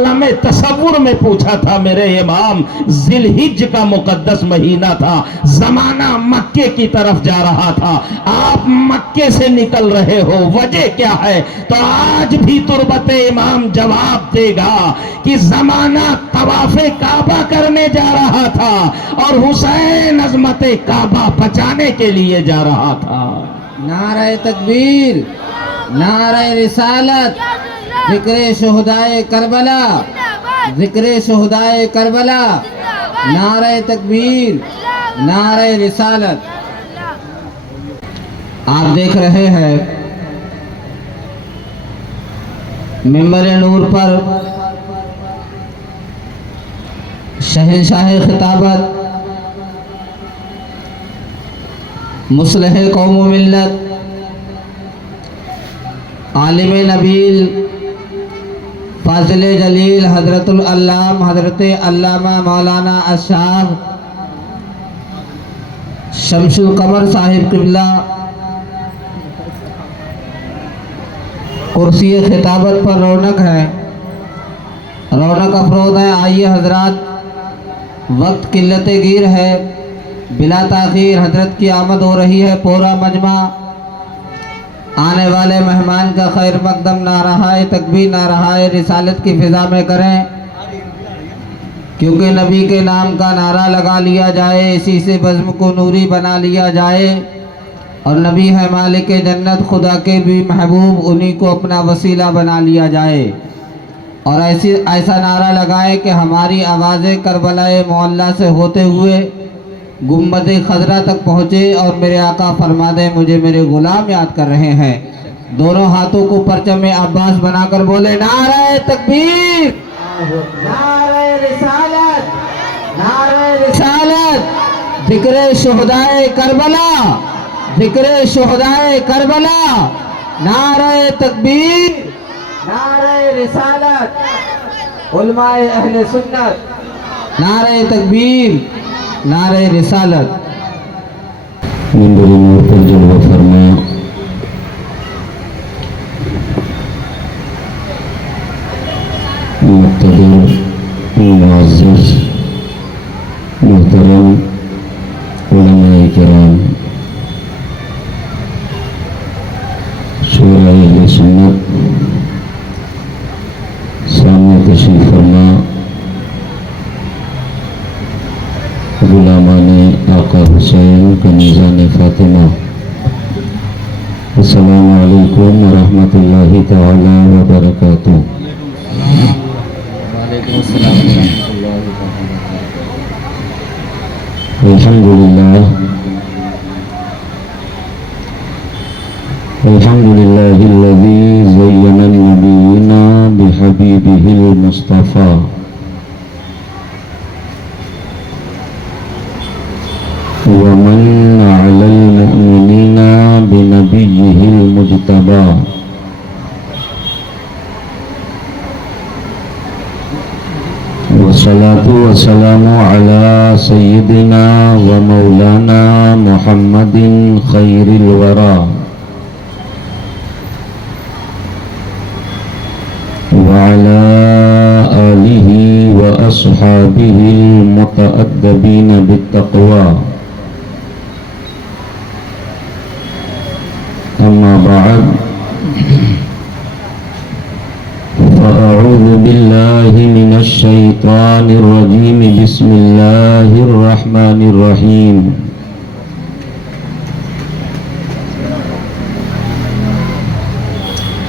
आलम तसव्वुर में पूछा था मेरे इमाम, जिलहिज का मुकद्दस महीना था, जमाना मक्के की तरफ जा रहा था, आप मक्के से निकल रहे हो, वजह क्या है? तो आज भी तुरबत इमाम जवाब देगा कि जमाना तवाफे काबा करने जा रहा था और हुसैन अजमत काबा बचाने के लिए जा रहा था। नारे तकबीर, नारे रिसालत, जिक्र शुहदाए करबला, जिक्र शुहदाए करबला, नारे तकबीर, नारे रिसालत। आप देख रहे हैं मिंबर नूर पर शहंशाह खिताबत मुस्लिह कौम व मिल्लत आलिम नबील फाजिल जलील हजरतुल अल्लाम हजरत अल्लामा मौलाना अशाह शमसुल कमर साहिब किबला कुर्सी खिताबत पर रौनक है, रौनक अफरोज है। आइए हजरात, वक्त किल्लत गिर है, बिला ताखीर हजरत की आमद हो रही है। पूरा मजमा आने वाले मेहमान का खैर मकदम नाराए तकबीर नाराए रिसालत की फिजा में करें, क्योंकि नबी के नाम का नारा लगा लिया जाए, इसी से बज़्म को नूरी बना लिया जाए। और नबी है मालिक जन्नत, खुदा के भी महबूब, उन्हीं को अपना वसीला बना लिया जाए। और ऐसा नारा लगाए कि हमारी आवाज़ें करबलाए मोहल्ला से होते हुए गुम्बद खजरा तक पहुँचे और मेरे आका फरमा दे मुझे मेरे गुलाम याद कर रहे हैं। दोनों हाथों को परचम अब्बास बनाकर बोले नारे तकबीर, नारे रिसालत, नारे रिसालत, जिक्र शुहदाए करबला, जिक्र शुहदाए करबला, नारे तकबीर, नारे रिसालत, उलमाए अहले सुन्नत, नारे तकबीर, नारे रिसालत। मिंबर नूर पर जलवा फरमा मुक़्तदर मुअज़्ज़ज़ मुहतरम उलमाए किराम, शूरा अहले सुन्नत, सामने तशरीफ़ फरमा गुलामाने आका हुसैन कनीज़ाने फ़ातिमा, अस्सलामु अलैकुम व रहमतुल्लाहि तआला व बरकातुहू। वालेकुम अस्सलाम व रहमतुल्लाहि व बरकातुहू। अल्हम्दुलिल्लाह, अल्हम्दुलिल्लाहिल्लज़ी ज़य्यना नबिय्यना बिहबीबिहिल मुस्तफ़ा वमन अलल मुअमिनीना बिनबिय्यिहिल मुज्तबा वस्सलातु वस्सलामु अला सय्यिदिना व मौलाना मुहम्मदिन खैरिल वरा व अला आलिहि व अस्हाबिहिल मुतअद्दिबीन बित्तक़वा। अम्मा बाद, फ़अऊज़ु बिल्लाहि मिनश शैतानिर रजीम, बिस्मिल्लाहिर रहमानिर रहीम।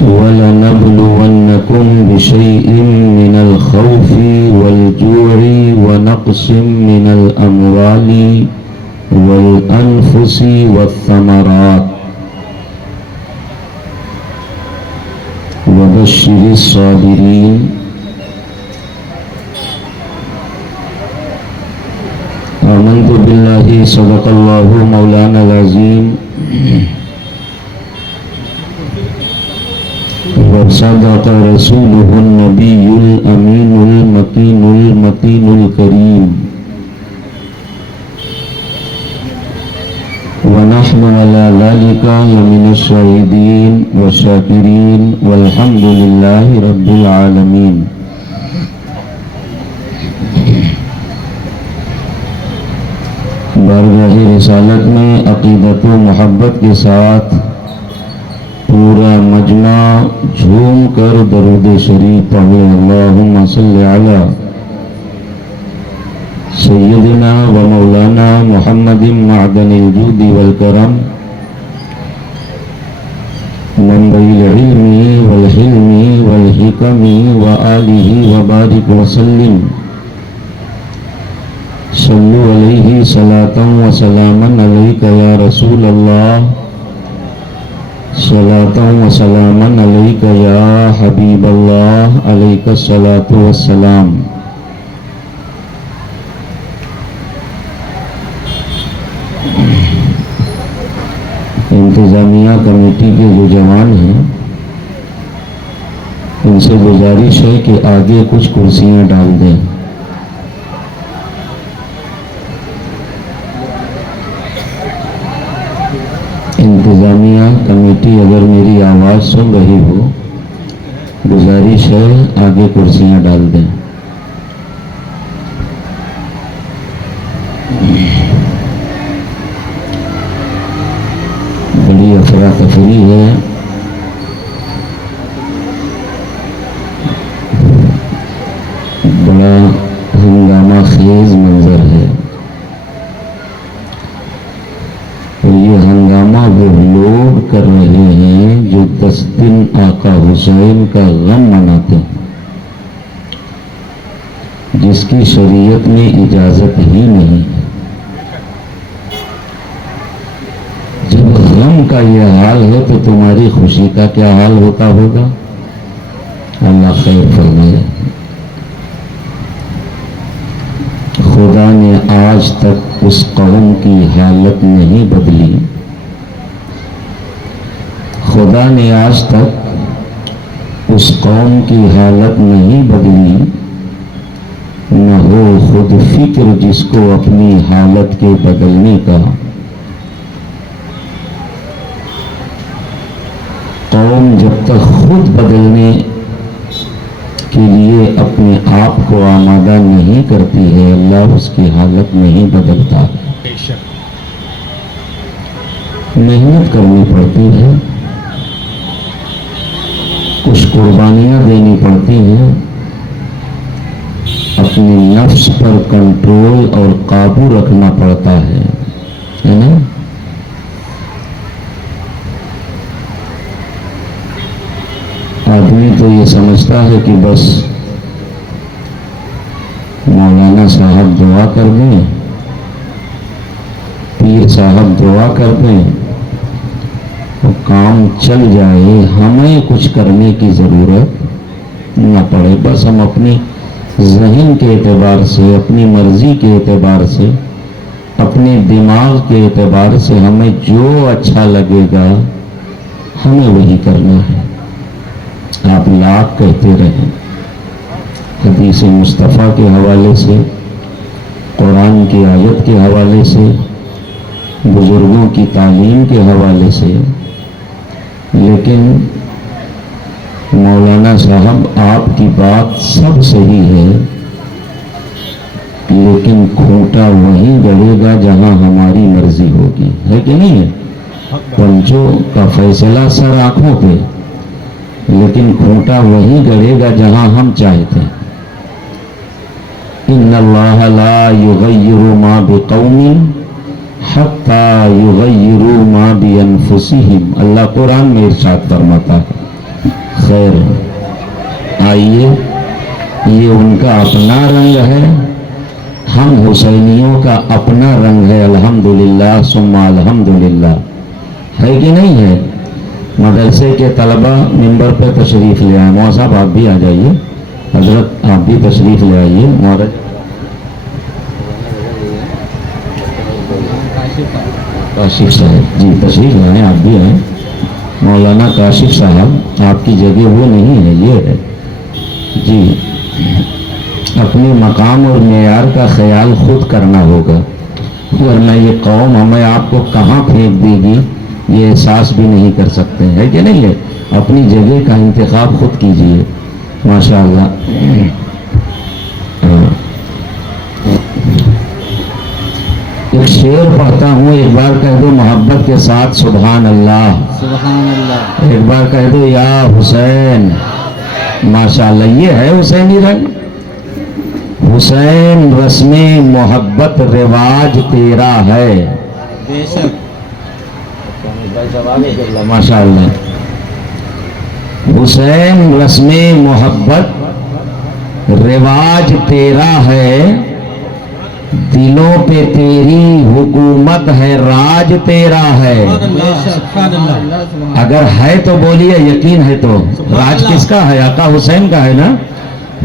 वलनब्लुवन्नकुम बिशैइन मिनल खौफि वल जू'i व नक़्सिम मिनल अमवालि वल अनफुसि वस्समरात वबश्शिरिस साबिरीन। आमन्तु बिल्लाहि सदक़ल्लाहु मौलानल अज़ीम व सदक़ रसूलुहुन नबियुल अमीनुल मकीनुल मतीनुल करीम व नहनु अला ज़ालिका लमिनश शाहिदीन व शाकिरीन वल्हम्दुलिल्लाहि रब्बिल आलमीन। رسالت میں عقیدت و محبت کے ساتھ پورا مجمع جھوم کر درود شریف پڑھے۔ اللہم صلی علی سیدنا و مولانا محمد معدن الجود والکرم منبع العلم والحلم والحکم وآلہ وبارک وسلم۔ صلو علیہ صلاۃ و سلاما علیک یا رسول اللہ، صلاۃ و سلاما علیک یا حبیب اللہ، علیک الصلاۃ والسلام۔ انتظامیہ کمیٹی کے جو جوان ہیں ان سے گزارش ہے کہ آگے کچھ کرسیاں ڈال دیں۔ انتظامیہ کمیٹی اگر میری آواز سن رہی ہو، گزارش ہے آگے کرسیاں ڈال دیں۔ بڑی افراتفری ہے، بڑا ہنگامہ خیز منظر ہے، اور یہ ہنگامہ وہ لوگ کر رہے ہیں جو 10 دن آقا حسین کا غم مناتے ہیں، جس کی شریعت میں اجازت ہی نہیں ہے۔ جب غم کا یہ حال ہے تو تمہاری خوشی کا کیا حال ہوتا ہوگا؟ اللہ خیر فرمائے۔ خدا نے آج تک اس قوم کی حالت نہیں بدلی، خدا نے آج تک اس قوم کی حالت نہیں بدلی، نہ ہو خود فکر جس کو اپنی حالت کے بدلنے کا۔ قوم جب تک خود بدلنے کے لیے اپنے آپ کو آمادہ نہیں کرتی ہے، اللہ اس کی حالت نہیں بدلتا ہے۔ محنت کرنی پڑتی ہے، کچھ قربانیاں دینی پڑتی ہیں، اپنے نفس پر کنٹرول اور قابو رکھنا پڑتا ہے نا؟ آدمی تو یہ سمجھتا ہے کہ بس مولانا صاحب دعا کر دیں، پیر صاحب دعا کر دیں تو کام چل جائے، ہمیں کچھ کرنے کی ضرورت نہ پڑے، بس ہم اپنی ذہن کے اعتبار سے، اپنی مرضی کے اعتبار سے، اپنے دماغ کے اعتبار سے ہمیں جو اچھا لگے گا ہمیں وہی کرنا ہے۔ آپ لاکھ کہتے رہیں، حدیث مصطفیٰ کے حوالے سے، قرآن کی آیت کے حوالے سے، بزرگوں کی تعلیم کے حوالے سے، لیکن مولانا صاحب آپ کی بات سب صحیح ہے، لیکن کھوٹا وہیں گڑے گا جہاں ہماری مرضی ہوگی، ہے کہ نہیں ہے؟ پنچوں کا فیصلہ سر آنکھوں پہ، لیکن کھوٹا وہیں گڑے گا جہاں ہم چاہتے ہیں۔ ان اللہ لا یغیر ما بقوم حتی یغیروا ما بانفسہم، اللہ قرآن میں ارشاد فرماتا ہے۔ خیر، آئیے، یہ ان کا اپنا رنگ ہے، ہم حسینیوں کا اپنا رنگ ہے، الحمدللہ ثم الحمدللہ، ہے کہ نہیں ہے؟ مدرسے کے طلبہ ممبر پہ تشریف لے آئے، مول صاحب آپ بھی آ جائیے، حضرت آپ بھی تشریف لے آئیے۔ مورد کاشف صاحب جی تشریف لائیں، آپ بھی آئیں۔ مولانا کاشف صاحب آپ کی جگہ وہ نہیں ہے، یہ ہے جی۔ اپنے مقام اور معیار کا خیال خود کرنا ہوگا، ورنہ یہ قوم ہمیں آپ کو کہاں پھینک دے گی یہ احساس بھی نہیں کر سکتے، ہے کہ نہیں ہے؟ اپنی جگہ کا انتخاب خود کیجئے۔ ماشاءاللہ ایک شعر شعر پڑھتا ہوں، ایک بار کہہ دو محبت کے ساتھ سبحان اللہ، سبحان اللہ، ایک بار کہہ دو یا حسین۔ ماشاءاللہ، یہ ہے حسینی رنگ۔ حسین رسم محبت رواج تیرا ہے، بے شک، ماشاءاللہ۔ حسین رسم محبت رواج تیرا ہے، دلوں پہ تیری حکومت ہے، راج تیرا ہے۔ اگر ہے تو بولیے، یقین ہے تو راج کس کا ہے؟ آقا حسین کا ہے نا۔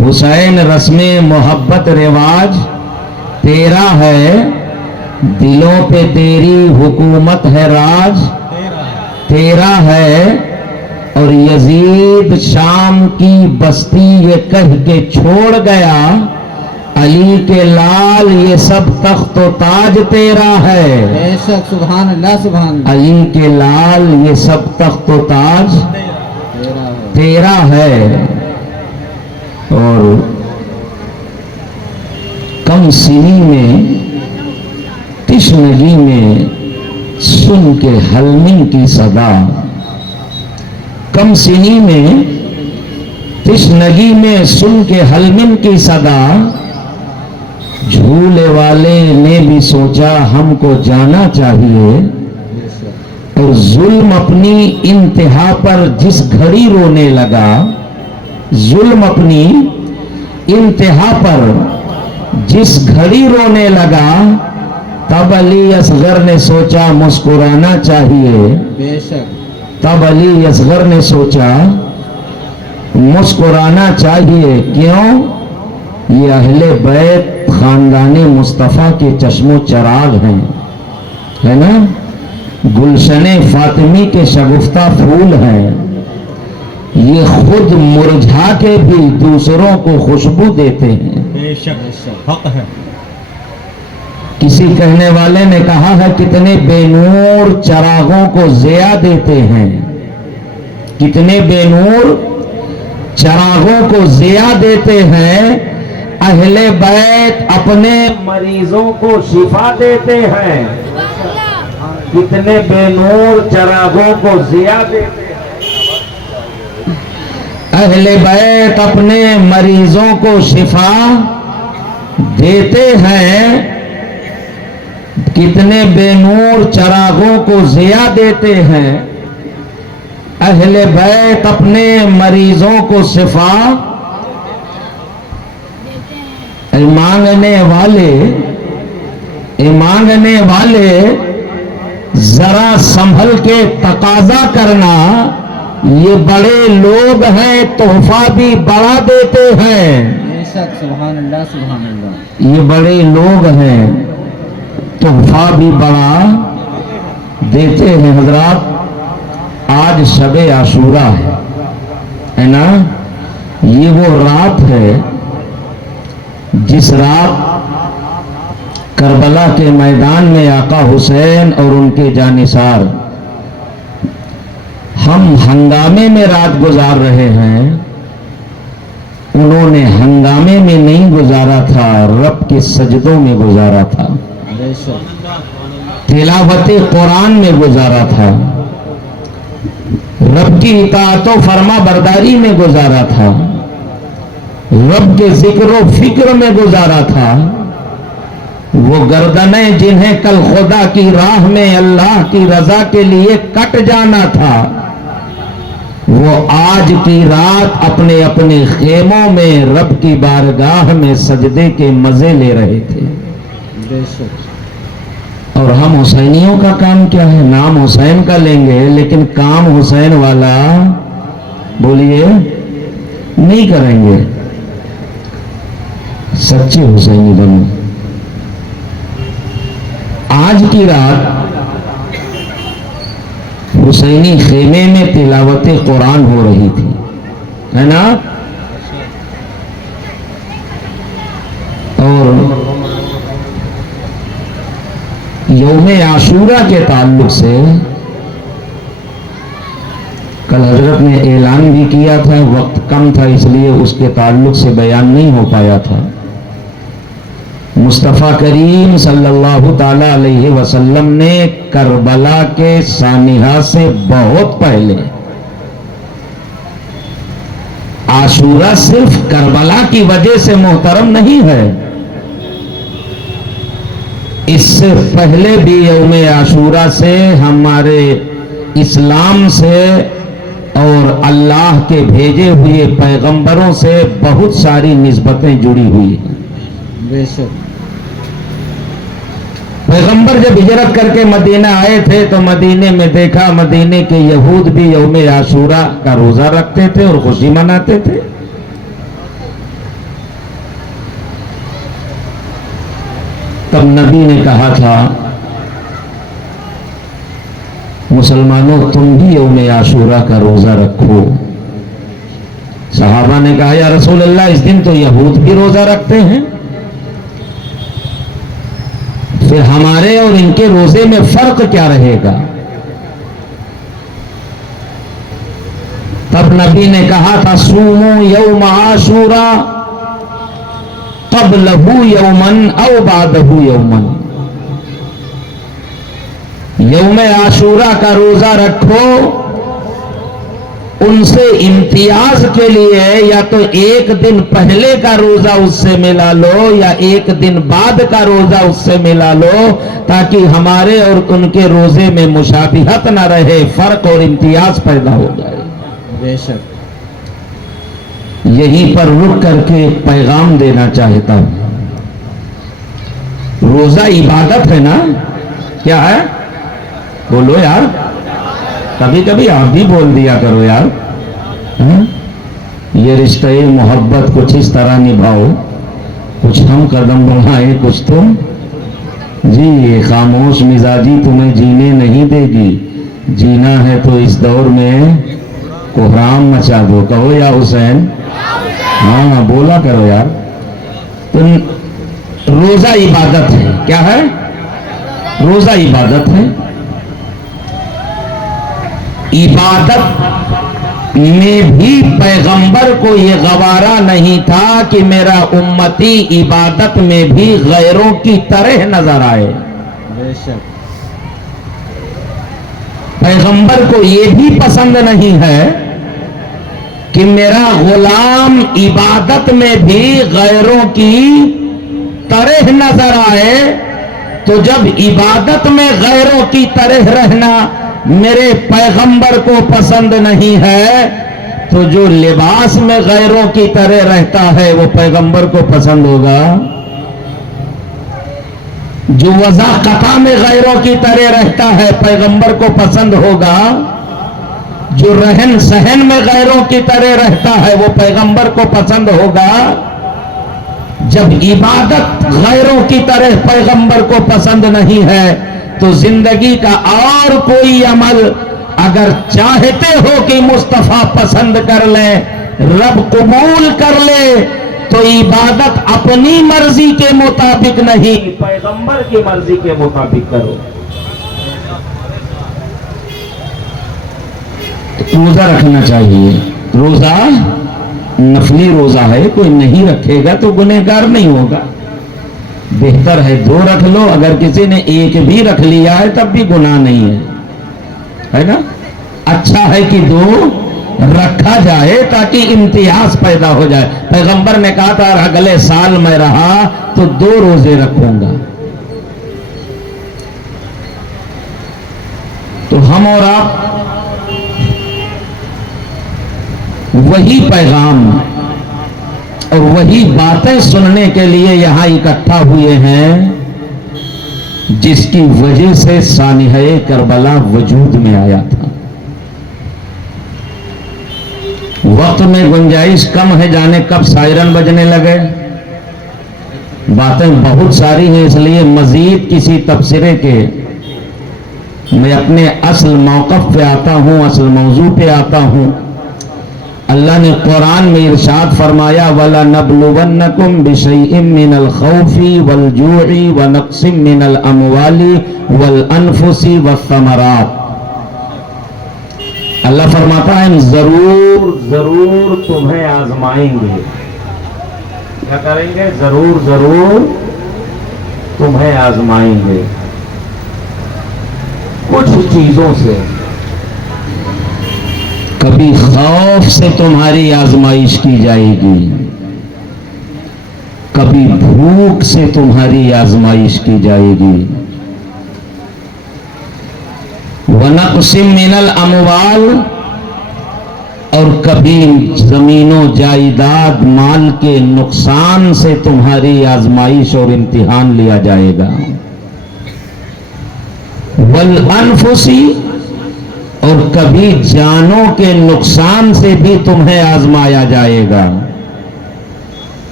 حسین رسم محبت رواج تیرا ہے، دلوں پہ تیری حکومت ہے، راج تیرا ہے۔ اور یزید شام کی بستی یہ کہہ کے چھوڑ گیا، علی کے لال یہ سب تخت و تاج تیرا ہے۔ بے شک، سبحان اللہ، سبحان اللہ، علی کے لال یہ سب تخت و تاج تیرا ہے۔ اور کم سنی میں تشنگی میں سن کے حلمن کی صدا، کم سنی میں تشنگی میں سن کے حلمن کی صدا، جھولے والے نے بھی سوچا ہم کو جانا چاہیے، اور ظلم اپنی انتہا پر جس گھڑی رونے لگا، ظلم اپنی انتہا پر جس گھڑی رونے لگا، تب علی اصغر نے سوچا مسکرانا چاہیے، بے شک، تب علی اصغر نے سوچا مسکرانا چاہیے۔ کیوں؟ یہ اہل بیت خاندان مصطفیٰ کے چشم و چراغ ہیں، ہے نا، گلشن فاطمی کے شگفتہ پھول ہیں، یہ خود مرجھا کے بھی دوسروں کو خوشبو دیتے ہیں۔ بے شک، حق ہے۔ کسی کہنے والے نے کہا ہے کتنے بے نور چراغوں کو ضیاء دیتے ہیں، کتنے بے نور چراغوں کو ضیاء دیتے ہیں، اہل بیت اپنے مریضوں کو شفا دیتے ہیں، کتنے بے نور چراغوں کو ضیاء دیتے ہیں، اہل بیت اپنے مریضوں کو شفا دیتے ہیں، کتنے بے نور چراغوں کو ضیاء دیتے ہیں، اہل بیت اپنے مریضوں کو شفا مانگنے والے ذرا سنبھل کے تقاضا کرنا، یہ بڑے لوگ ہیں تحفہ بھی بڑا دیتے ہیں، بے شک، سبحان اللہ، سبحان اللہ، یہ بڑے لوگ ہیں تحفہ بھی بڑا دیتے ہیں۔ حضرات، آج شب عاشورہ ہے نا، یہ وہ رات ہے جس رات کربلا کے میدان میں آقا حسین اور ان کے جانثار ہم ہنگامے میں رات گزار رہے ہیں، انہوں نے ہنگامے میں نہیں گزارا تھا، رب کے سجدوں میں گزارا تھا، بے شک، تلاوت قرآن میں گزارا تھا، رب کی اطاعت و فرما برداری میں گزارا تھا، رب کے ذکر و فکر میں گزارا تھا۔ وہ گردنیں جنہیں کل خدا کی راہ میں اللہ کی رضا کے لیے کٹ جانا تھا، وہ آج کی رات اپنے اپنے خیموں میں رب کی بارگاہ میں سجدے کے مزے لے رہے تھے۔ بے شک، اور ہم حسینیوں کا کام کیا ہے؟ نام حسین کا لیں گے لیکن کام حسین والا بولیے نہیں کریں گے۔ سچے حسینی بنو۔ آج کی رات حسینی خیمے میں تلاوت قرآن ہو رہی تھی، ہے نا، اور یوم عاشورہ کے تعلق سے کل حضرت نے اعلان بھی کیا تھا، وقت کم تھا اس لیے اس کے تعلق سے بیان نہیں ہو پایا تھا۔ मुस्तफ़ा करीम सल्लल्लाहु ताला अलैहि वसल्लम ने करबला के सानिहा से बहुत पहले आशूरा सिर्फ करबला की वजह से मोहतरम नहीं है, इससे पहले भी यौम आशूरा से हमारे इस्लाम से और अल्लाह के भेजे हुए पैगंबरों से बहुत सारी निस्बतें जुड़ी हुई हैं। बेशक पैगंबर जब हिजरत करके मदीना आए थे तो मदीने में देखा मदीने के यहूद भी यौम आशूरा का रोजा रखते थे और खुशी मनाते थे। तब नबी ने कहा था, मुसलमानों तुम भी यौम आशूरा का रोजा रखो। सहाबा ने कहा, या रसूल अल्लाह इस दिन तो यहूद भी रोजा रखते हैं, फिर हमारे और इनके रोजे में फर्क क्या रहेगा? तब नबी ने कहा था, सूमू यौम आशूरा क़ब्लहू यौमन औ बादहू यौमन। यौम आशूरा का रोजा रखो, उनसे इम्तियाज के लिए या तो एक दिन पहले का रोजा उससे मिला लो या एक दिन बाद का रोजा उससे मिला लो, ताकि हमारे और उनके रोजे में मुशाबिहत ना रहे, फर्क और इम्तियाज पैदा हो जाए। बेशक यहीं पर रुक करके एक पैगाम देना चाहता हूं। रोजा इबादत है ना? क्या है? बोलो यार, कभी कभी आप भी बोल दिया करो यार। ये रिश्ते मोहब्बत कुछ इस तरह निभाओ, कुछ हम कदम बढ़ाए कुछ तुम। जी ये खामोश मिजाजी तुम्हें जीने नहीं देगी, जीना है तो इस दौर में कोहराम मचा दो। कहो या हुसैन, हाँ बोला करो यार। तो रोजा इबादत है। क्या है? रोजा इबादत है। इबादत में भी पैगंबर को ये गवारा नहीं था कि मेरा उम्मती इबादत में भी गैरों की तरह नजर आए। बेशक पैगंबर को ये भी पसंद नहीं है कि मेरा गुलाम इबादत में भी गैरों की तरह नजर आए। तो जब इबादत में गैरों की तरह रहना मेरे पैगंबर को पसंद नहीं है, तो जो लिबास में गैरों की तरह रहता है वो पैगंबर को पसंद होगा? जो वज़ाक़ता में गैरों की तरह रहता है पैगंबर को पसंद होगा? जो रहन सहन में गैरों की तरह रहता है वो पैगंबर को पसंद होगा? जब इबादत गैरों की तरह पैगंबर को पसंद नहीं है, तो जिंदगी का और कोई अमल अगर चाहते हो कि मुस्तफा पसंद कर ले, रब कबूल कर ले, तो इबादत अपनी मर्जी के मुताबिक नहीं, पैगंबर की मर्जी के मुताबिक करो। रोजा रखना चाहिए। रोजा नफली रोजा है, कोई नहीं रखेगा तो गुनहगार नहीं होगा। बेहतर है दो रख लो, अगर किसी ने एक भी रख लिया है तब भी गुनाह नहीं है ना? अच्छा है कि दो रखा जाए ताकि इम्तियाज पैदा हो जाए। पैगंबर ने कहा था अगले साल मैं रहा तो 2 रोजे रखूंगा। तो हम और आप वही पैगाम और वही बातें सुनने के लिए यहां इकट्ठा हुए हैं जिसकी वजह से सानिहे करबला वजूद में आया था। वक्त में गुंजाइश कम है, जाने कब सायरन बजने लगे। बातें बहुत सारी हैं, इसलिए मजीद किसी तबसरे के मैं अपने असल मौक़िफ़ पे आता हूं, असल मौजू पे आता हूं। अल्लाह ने कुरान में इरशाद फरमाया, वला नबलुवन्नकुम बिशैइन मिनल खौफी वल जूई व नक्सिम मिनल अमवाली वल अनफुसी वस्समरात। अल्लाह फरमाता है हम जरूर जरूर तुम्हें आजमाएंगे। क्या करेंगे? जरूर जरूर तुम्हें आजमाएंगे कुछ चीजों से। कभी खौफ से तुम्हारी आजमाइश की जाएगी, कभी भूख से तुम्हारी आजमाइश की जाएगी। वनक़सिम मिनल अमवाल, और कभी जमीनों जायदाद माल के नुकसान से तुम्हारी आजमाइश और इम्तिहान लिया जाएगा। वल अनफुसी, और कभी जानों के नुकसान से भी तुम्हें आजमाया जाएगा।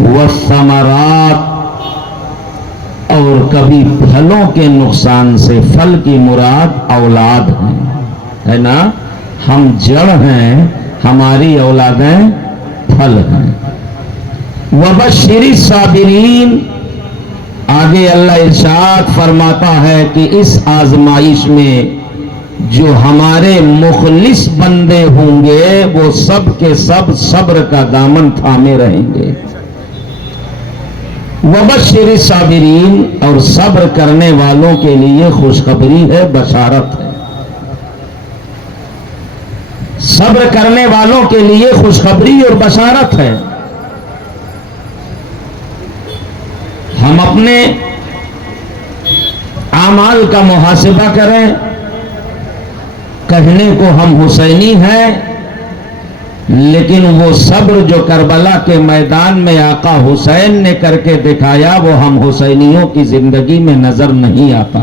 वस्समरात, और कभी फलों के नुकसान से, फल की मुराद औलाद है ना, हम जड़ हैं, हमारी औलादें फल हैं। वबश्शिरी साबिरीन, आगे अल्लाह इरशाद फरमाता है कि इस आजमाइश में जो हमारे मुखलिस बंदे होंगे वो सब के सब सब्र का दामन थामे रहेंगे। वबश्शिरी साबिरीन, और सब्र करने वालों के लिए खुशखबरी है, बशारत है। सब्र करने वालों के लिए खुशखबरी और बशारत है। हम अपने आमाल का मुहासिबा करें। कहने को हम हुसैनी हैं, लेकिन वो सब्र जो करबला के मैदान में आका हुसैन ने करके दिखाया वो हम हुसैनियों की जिंदगी में नजर नहीं आता।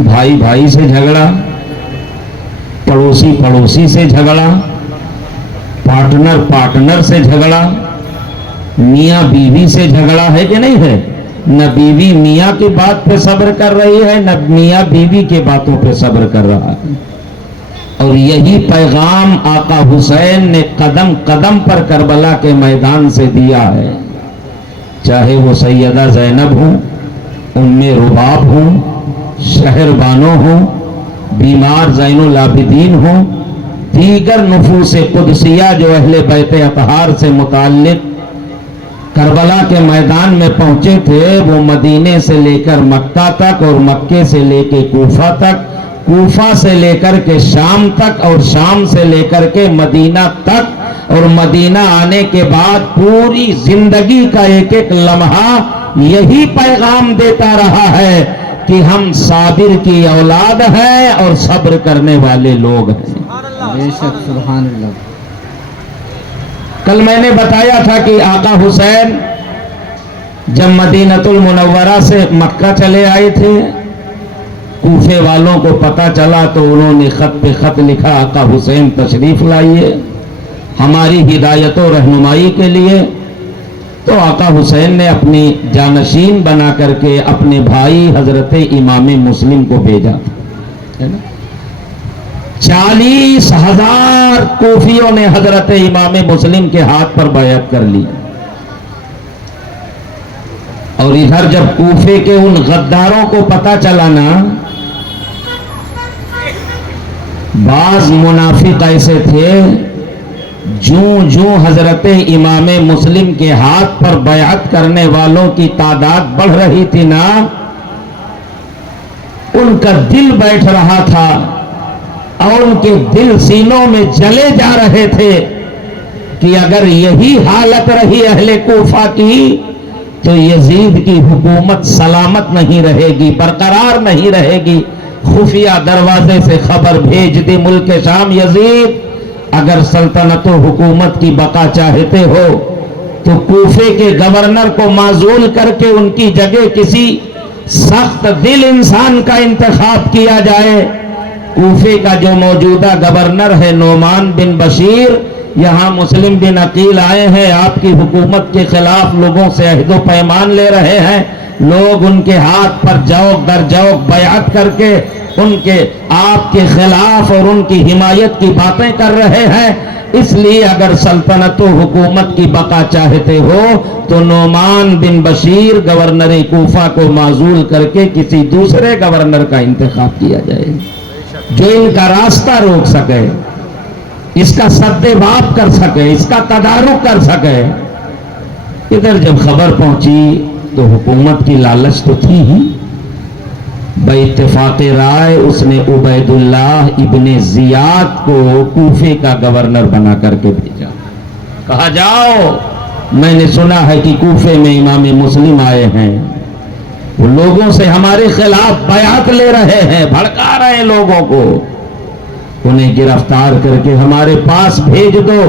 भाई भाई से झगड़ा, पड़ोसी पड़ोसी से झगड़ा, पार्टनर पार्टनर से झगड़ा, मियाँ बीवी से झगड़ा है कि नहीं है? न बीवी मियाँ की बात पे सब्र कर रही है, न मियाँ बीवी के बातों पे सब्र कर रहा है। और यही पैगाम आका हुसैन ने कदम कदम पर करबला के मैदान से दिया है। चाहे वो सैयदा ज़ैनब हो, उम्मे रुबाब हो, शहरबानो हो, बीमार ज़ैनुल आबिदीन हो, दीगर नुफूस कुदसिया जो अहले बैत अतहार से मुताल्लिक करबला के मैदान में पहुंचे थे, वो मदीने से लेकर मक्का तक और मक्के से लेकर कूफा तक, कूफा से लेकर के शाम तक और शाम से लेकर के मदीना तक, और मदीना आने के बाद पूरी जिंदगी का एक एक लम्हा यही पैगाम देता रहा है कि हम साबिर की औलाद हैं और सब्र करने वाले लोग हैं। बेशक, सुभान अल्लाह। कल मैंने बताया था कि आका हुसैन जब मदीनतुल मुनव्वरा से मक्का चले आए थे, कूफे वालों को पता चला तो उन्होंने खत पे खत लिखा, आका हुसैन तशरीफ लाइए हमारी हिदायत और रहनुमाई के लिए। तो आका हुसैन ने अपनी जानशीन बना करके अपने भाई हजरत इमाम मुस्लिम को भेजा, है ना। 40,000 कूफियों ने हजरत इमाम मुस्लिम के हाथ पर बैअत कर ली। और इधर जब कूफे के उन गद्दारों को पता चला ना, बाज मुनाफिक ऐसे थे, जूं जूं हजरत इमाम मुस्लिम के हाथ पर बैअत करने वालों की तादाद बढ़ रही थी ना, उनका दिल बैठ रहा था और उनके दिल सीनों में जले जा रहे थे कि अगर यही हालत रही अहले कूफा की तो यजीद की हुकूमत सलामत नहीं रहेगी, बरकरार नहीं रहेगी। खुफिया दरवाजे से खबर भेज दी मुल्क शाम, यजीद अगर सल्तनत हुकूमत की बका चाहते हो तो कूफे के गवर्नर को माजूल करके उनकी जगह किसी सख्त दिल इंसान का इंतखाब किया जाए। कूफे का जो मौजूदा गवर्नर है नोमान बिन बशीर, यहाँ मुस्लिम बिन अकील आए हैं, आपकी हुकूमत के खिलाफ लोगों से अहदो पैमान ले रहे हैं। लोग उनके हाथ पर जौक दर जौक बैअत करके उनके आपके खिलाफ और उनकी हिमायत की बातें कर रहे हैं। इसलिए अगर सल्तनत हुकूमत की बका चाहते हो तो नोमान बिन बशीर गवर्नर कूफा को माजूल करके किसी दूसरे गवर्नर का इंतखाब किया जाए जो इनका रास्ता रोक सके, इसका सद्देबाब कर सके, इसका तदारुक कर सके। इधर जब खबर पहुंची तो हुकूमत की लालच तो थी ही। बेइत्तेफाक राय उसने उबैदुल्लाह इब्ने जियाद को कूफे का गवर्नर बना करके भेजा। कहा जाओ, मैंने सुना है कि कूफे में इमाम मुस्लिम आए हैं, वो लोगों से हमारे खिलाफ बयात ले रहे हैं, भड़का रहे हैं लोगों को, उन्हें गिरफ्तार करके हमारे पास भेज दो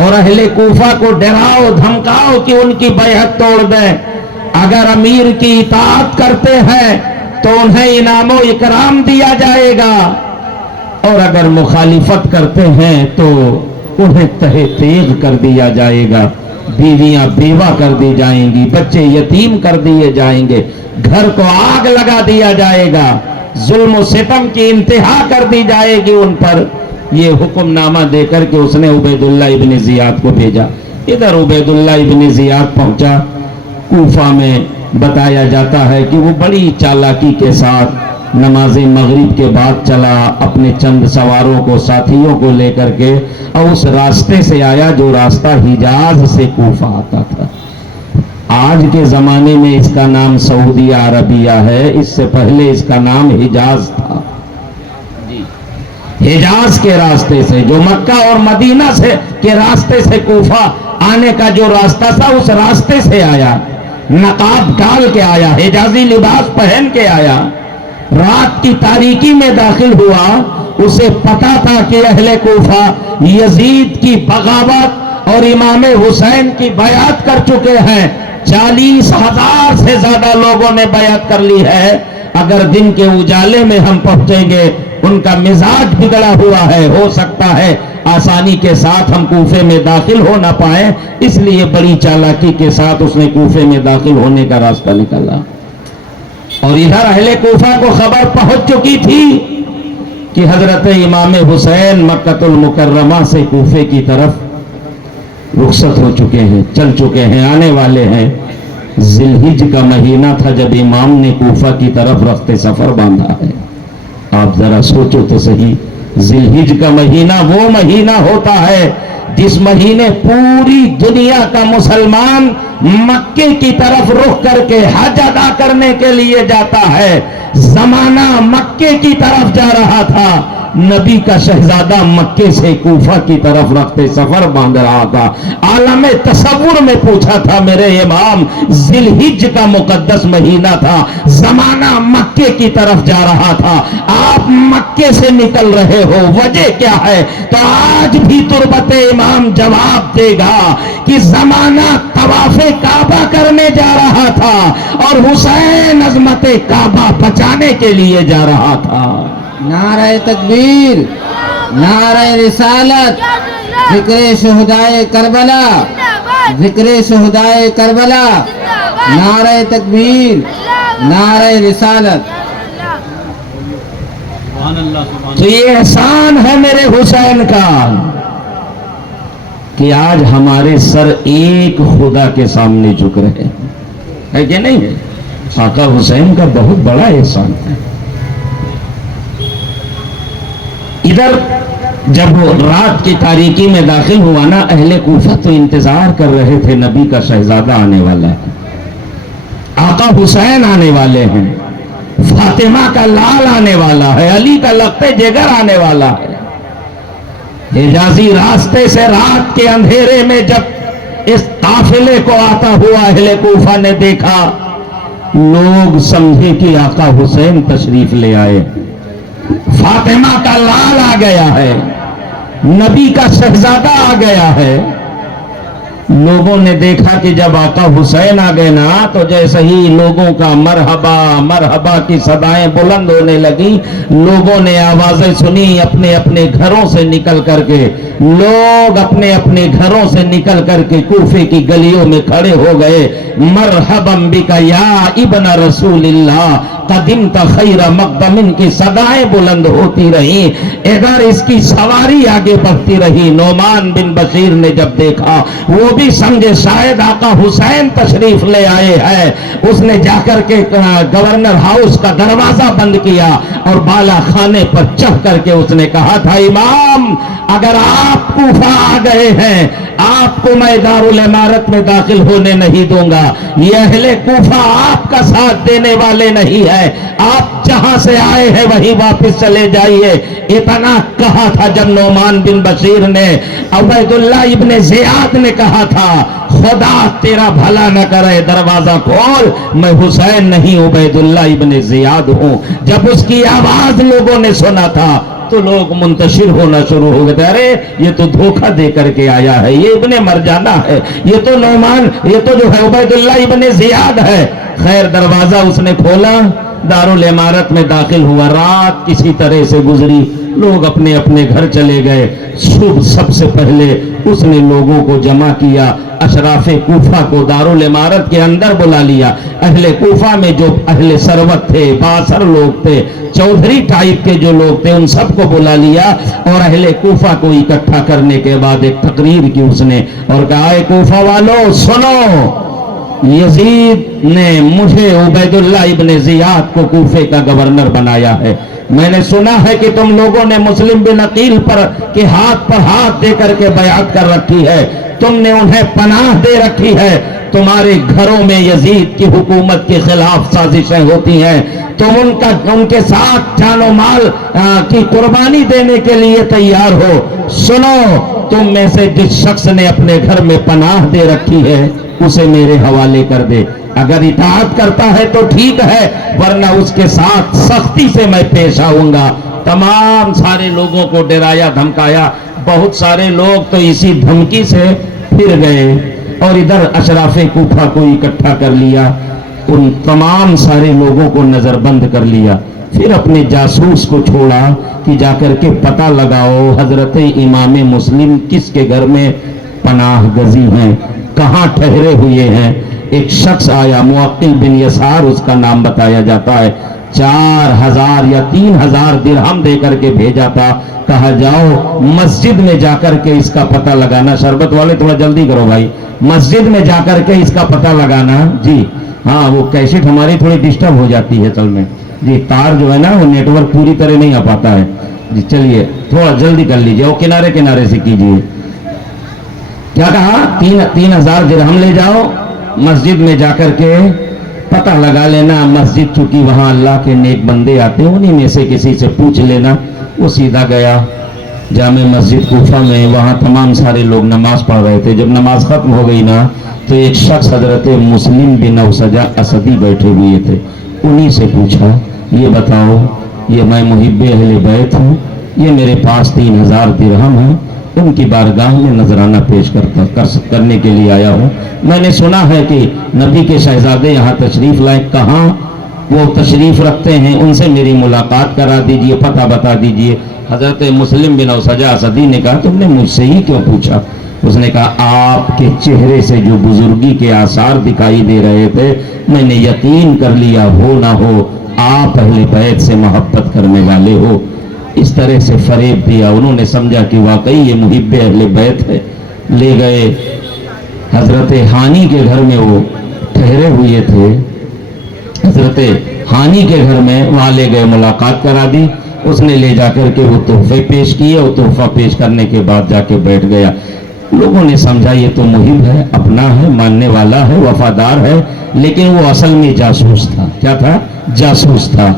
और अहले कूफा को डराओ धमकाओ कि उनकी बैहत तोड़ दें। अगर अमीर की इताअत करते हैं तो उन्हें इनामो इकराम दिया जाएगा, और अगर मुखालिफत करते हैं तो उन्हें तहे तेग कर दिया जाएगा, बीवियां बेवा कर दी जाएंगी, बच्चे यतीम कर दिए जाएंगे, घर को आग लगा दिया जाएगा, जुल्म और सितम की इंतहा कर दी जाएगी उन पर। ये हुक्मनामा देकर के उसने उबैदुल्लाह इब्ने जियाद को भेजा। इधर उबैदुल्लाह इब्ने जियाद पहुंचा कूफा में। बताया जाता है कि वो बड़ी चालाकी के साथ नमाज मगरिब के बाद चला, अपने चंद सवारों को साथियों को लेकर के, और उस रास्ते से आया जो रास्ता हिजाज से कूफा आता था। आज के जमाने में इसका नाम सऊदी अरबिया है, इससे पहले इसका नाम हिजाज था। हिजाज के रास्ते से, जो मक्का और मदीना से के रास्ते से कूफा आने का जो रास्ता था, उस रास्ते से आया, नकाब डाल के आया, हिजाजी लिबास पहन के आया, रात की तारीकी में दाखिल हुआ। उसे पता था कि अहले कूफा यजीद की बगावत और इमाम हुसैन की बयात कर चुके हैं। 40,000 से ज्यादा लोगों ने बयात कर ली है। अगर दिन के उजाले में हम पहुंचेंगे, उनका मिजाज बिगड़ा हुआ है, हो सकता है आसानी के साथ हम कूफे में दाखिल हो ना पाए, इसलिए बड़ी चालाकी के साथ उसने कूफे में दाखिल होने का रास्ता निकाला। और इधर अहले कूफा को खबर पहुंच चुकी थी कि हजरत इमाम हुसैन मक्कतुल मुकर्रमा से कूफे की तरफ रुखसत हो चुके हैं, चल चुके हैं, आने वाले हैं। जिलहिज का महीना था जब इमाम ने कूफा की तरफ रफ्ते सफर बांधा है। आप जरा सोचो तो सही, जिलहिज का महीना वो महीना होता है जिस महीने पूरी दुनिया का मुसलमान मक्के की तरफ रुख करके हज अदा करने के लिए जाता है। जमाना मक्के की तरफ जा रहा था, नबी का शहजादा मक्के से कूफा की तरफ रखते सफर बांध रहा था। आलम तसव्वुर में पूछा था मेरे इमाम, जिलहिज का मुकद्दस महीना था, जमाना मक्के की तरफ जा रहा था, आप मक्के से निकल रहे हो, वजह क्या है? तो आज भी तुरबत इमाम जवाब देगा कि जमाना तवाफे काबा करने जा रहा था और हुसैन अजमत काबा बचाने के लिए जा रहा था। नारे तकबीर, नारे रिसालत, जिक्रे शुहदाए करबला, जिक्रे शुहदाए करबला, नारे तकबीर, नारे रिसालत। तो ये एहसान है मेरे हुसैन का कि आज हमारे सर एक खुदा के सामने झुक रहे हैं, है कि नहीं है? आका हुसैन का बहुत बड़ा एहसान है। इधर जब वो रात की तारीकी में दाखिल हुआ ना, अहले कूफा तो इंतजार कर रहे थे, नबी का शहजादा आने वाला है, आका हुसैन आने वाले हैं, फातिमा का लाल आने वाला है, अली का लखते जिगर आने वाला है। हिजाजी रास्ते से रात के अंधेरे में जब इस काफिले को आता हुआ अहले कूफा ने देखा, लोग समझे कि आका हुसैन तशरीफ ले आए, फातिमा का लाल आ गया है, नबी का शहजादा आ गया है। लोगों ने देखा कि जब आका हुसैन आ गए ना, तो जैसे ही लोगों का मरहबा मरहबा की सदाएं बुलंद होने लगी, लोगों ने आवाजें सुनी, अपने अपने घरों से निकल करके, लोग अपने अपने घरों से निकल करके कूफे की गलियों में खड़े हो गए। मरहबम बिका या इब्न रसूलिल्लाह कदिम खैरा मकदमिन की सदाएं बुलंद होती रही। इधर इसकी सवारी आगे बढ़ती रही। नोमान बिन बशीर ने जब देखा, वो भी समझे शायद आका हुसैन तशरीफ ले आए हैं। उसने जाकर के गवर्नर हाउस का दरवाजा बंद किया और बाला खाने पर चढ़ करके उसने कहा था, इमाम अगर आप कूफा आ गए हैं, آپ کو میں دارل امارت میں داخل ہونے نہیں دوں گا. یہ اہل کوفہ آپ کا ساتھ دینے والے نہیں ہے. آپ جہاں سے آئے ہیں وہیں واپس چلے جائیے. اتنا کہا تھا جب نعمان بن بشیر نے عبید اللہ ابن زیاد نے کہا تھا خدا تیرا بھلا نہ کرے دروازہ کھول, میں حسین نہیں عبید اللہ ابن زیاد ہوں. جب اس کی آواز لوگوں نے سنا تھا تو لوگ منتشر ہونا شروع ہو گئے. ارے یہ تو دھوکہ دے کر کے آیا ہے, یہ ابن مرجانہ ہے, یہ تو نعمان, یہ تو جو ہے عبید اللہ ابن زیاد ہے. خیر دروازہ اس نے کھولا, دارالعمارت میں داخل ہوا. رات کسی طرح سے گزری, لوگ اپنے اپنے گھر چلے گئے. صبح سب سے پہلے اس نے لوگوں کو جمع کیا, اشراف کوفہ کو دارالعمارت کے اندر بلا لیا. اہل کوفہ میں جو اہل ثروت تھے, باثر لوگ تھے, چودھری ٹائپ کے جو لوگ تھے, ان سب کو بلا لیا اور اہل کوفہ کو اکٹھا کرنے کے بعد ایک تقریر کی اس نے اور کہا اے کوفہ والو سنو, یزید نے مجھے عبید اللہ ابن زیاد کو کوفے کا گورنر بنایا ہے. میں نے سنا ہے کہ تم لوگوں نے مسلم بن عقیل پر کے ہاتھ پر ہاتھ دے کر کے بیعت کر رکھی ہے, تم نے انہیں پناہ دے رکھی ہے. تمہارے گھروں میں یزید کی حکومت کے خلاف سازشیں ہوتی ہیں, تم ان کے ساتھ جان و مال کی قربانی دینے کے لیے تیار ہو. سنو, تم میں سے جس شخص نے اپنے گھر میں پناہ دے رکھی ہے اسے میرے حوالے کر دے. اگر اطاعت کرتا ہے تو ٹھیک ہے, ورنہ اس کے ساتھ سختی سے میں پیش آؤں گا. تمام سارے لوگوں کو ڈرایا دھمکایا. بہت سارے لوگ تو اسی دھمکی سے پھر گئے اور ادھر اشراف کوفہ کو اکٹھا کر لیا. ان تمام سارے لوگوں کو نظر بند کر لیا. پھر اپنے جاسوس کو چھوڑا کہ جا کر کے پتہ لگاؤ حضرت امام مسلم کس کے گھر میں پناہ گزی ہیں, کہاں ٹھہرے ہوئے ہیں. ایک شخص آیا, معقل بن یسار اس کا نام بتایا جاتا ہے. 4000 یا 3000 درہم دے کر کے بھیجا تھا. کہا جاؤ مسجد میں جا کر کے اس کا پتہ لگانا. شربت والے تھوڑا جلدی کرو بھائی, مسجد میں جا کر کے اس کا پتہ لگانا. جی ہاں, وہ کیسٹ ہماری تھوڑی ڈسٹرب ہو جاتی ہے چل میں. جی تار جو ہے نا وہ نیٹ ورک پوری طرح نہیں آ پاتا ہے. جی چلیے تھوڑا جلدی کر لیجیے, وہ کنارے کنارے سے کیجیے. کیا کہا, 3000 درہم لے جاؤ, مسجد میں جا کر کے پتہ لگا لینا. مسجد چونکہ وہاں اللہ کے نیک بندے آتے ہیں, انہی میں سے کسی سے پوچھ لینا. وہ سیدھا گیا جامع مسجد کوفہ میں, وہاں تمام سارے لوگ نماز پڑھ رہے تھے. جب نماز ختم ہو گئی نا تو ایک شخص حضرت مسلم بن اوسجہ اسدی بیٹھے ہوئے تھے. انہی سے پوچھا یہ بتاؤ, یہ میں محب اہل بیت ہوں, یہ میرے پاس 3000 درہم ہیں, ان کی بارگاہ میں نذرانہ پیش کرنے کے لیے آیا ہوں. میں نے سنا ہے کہ نبی کے شہزادے یہاں تشریف لائے, کہاں وہ تشریف رکھتے ہیں, ان سے میری ملاقات کرا دیجئے, پتہ بتا دیجئے. حضرت مسلم بن اوسجہ اسدی نے کہا تم نے مجھ سے ہی کیوں پوچھا؟ اس نے کہا آپ کے چہرے سے جو بزرگی کے آثار دکھائی دے رہے تھے, میں نے یقین کر لیا ہو نہ ہو آپ اہل بیت سے محبت کرنے والے ہو. اس طرح سے فریب دیا. انہوں نے سمجھا کہ واقعی یہ محب اہل بیت ہے. لے گئے حضرت ہانی کے گھر میں, وہ ٹھہرے ہوئے تھے حضرت ہانی کے گھر میں, وہاں لے گئے, ملاقات کرا دی. اس نے لے جا کر کے وہ تحفے پیش کیے, اور تحفہ پیش کرنے کے بعد جا کے بیٹھ گیا. لوگوں نے سمجھا یہ تو محب ہے, اپنا ہے, ماننے والا ہے, وفادار ہے, لیکن وہ اصل میں جاسوس تھا. کیا تھا؟ جاسوس تھا.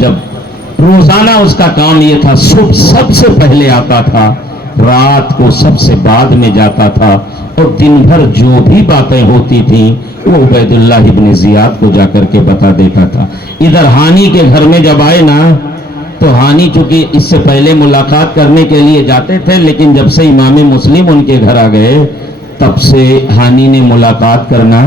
جب روزانہ اس کا کام یہ تھا, صبح سب سے پہلے آتا تھا, رات کو سب سے بعد میں جاتا تھا, اور دن بھر جو بھی باتیں ہوتی تھیں وہ عبید اللہ ابن زیاد کو جا کر کے بتا دیتا تھا. ادھر ہانی کے گھر میں جب آئے نا تو ہانی چونکہ اس سے پہلے ملاقات کرنے کے لیے جاتے تھے, لیکن جب سے امام مسلم ان کے گھر آ گئے تب سے ہانی نے ملاقات کرنا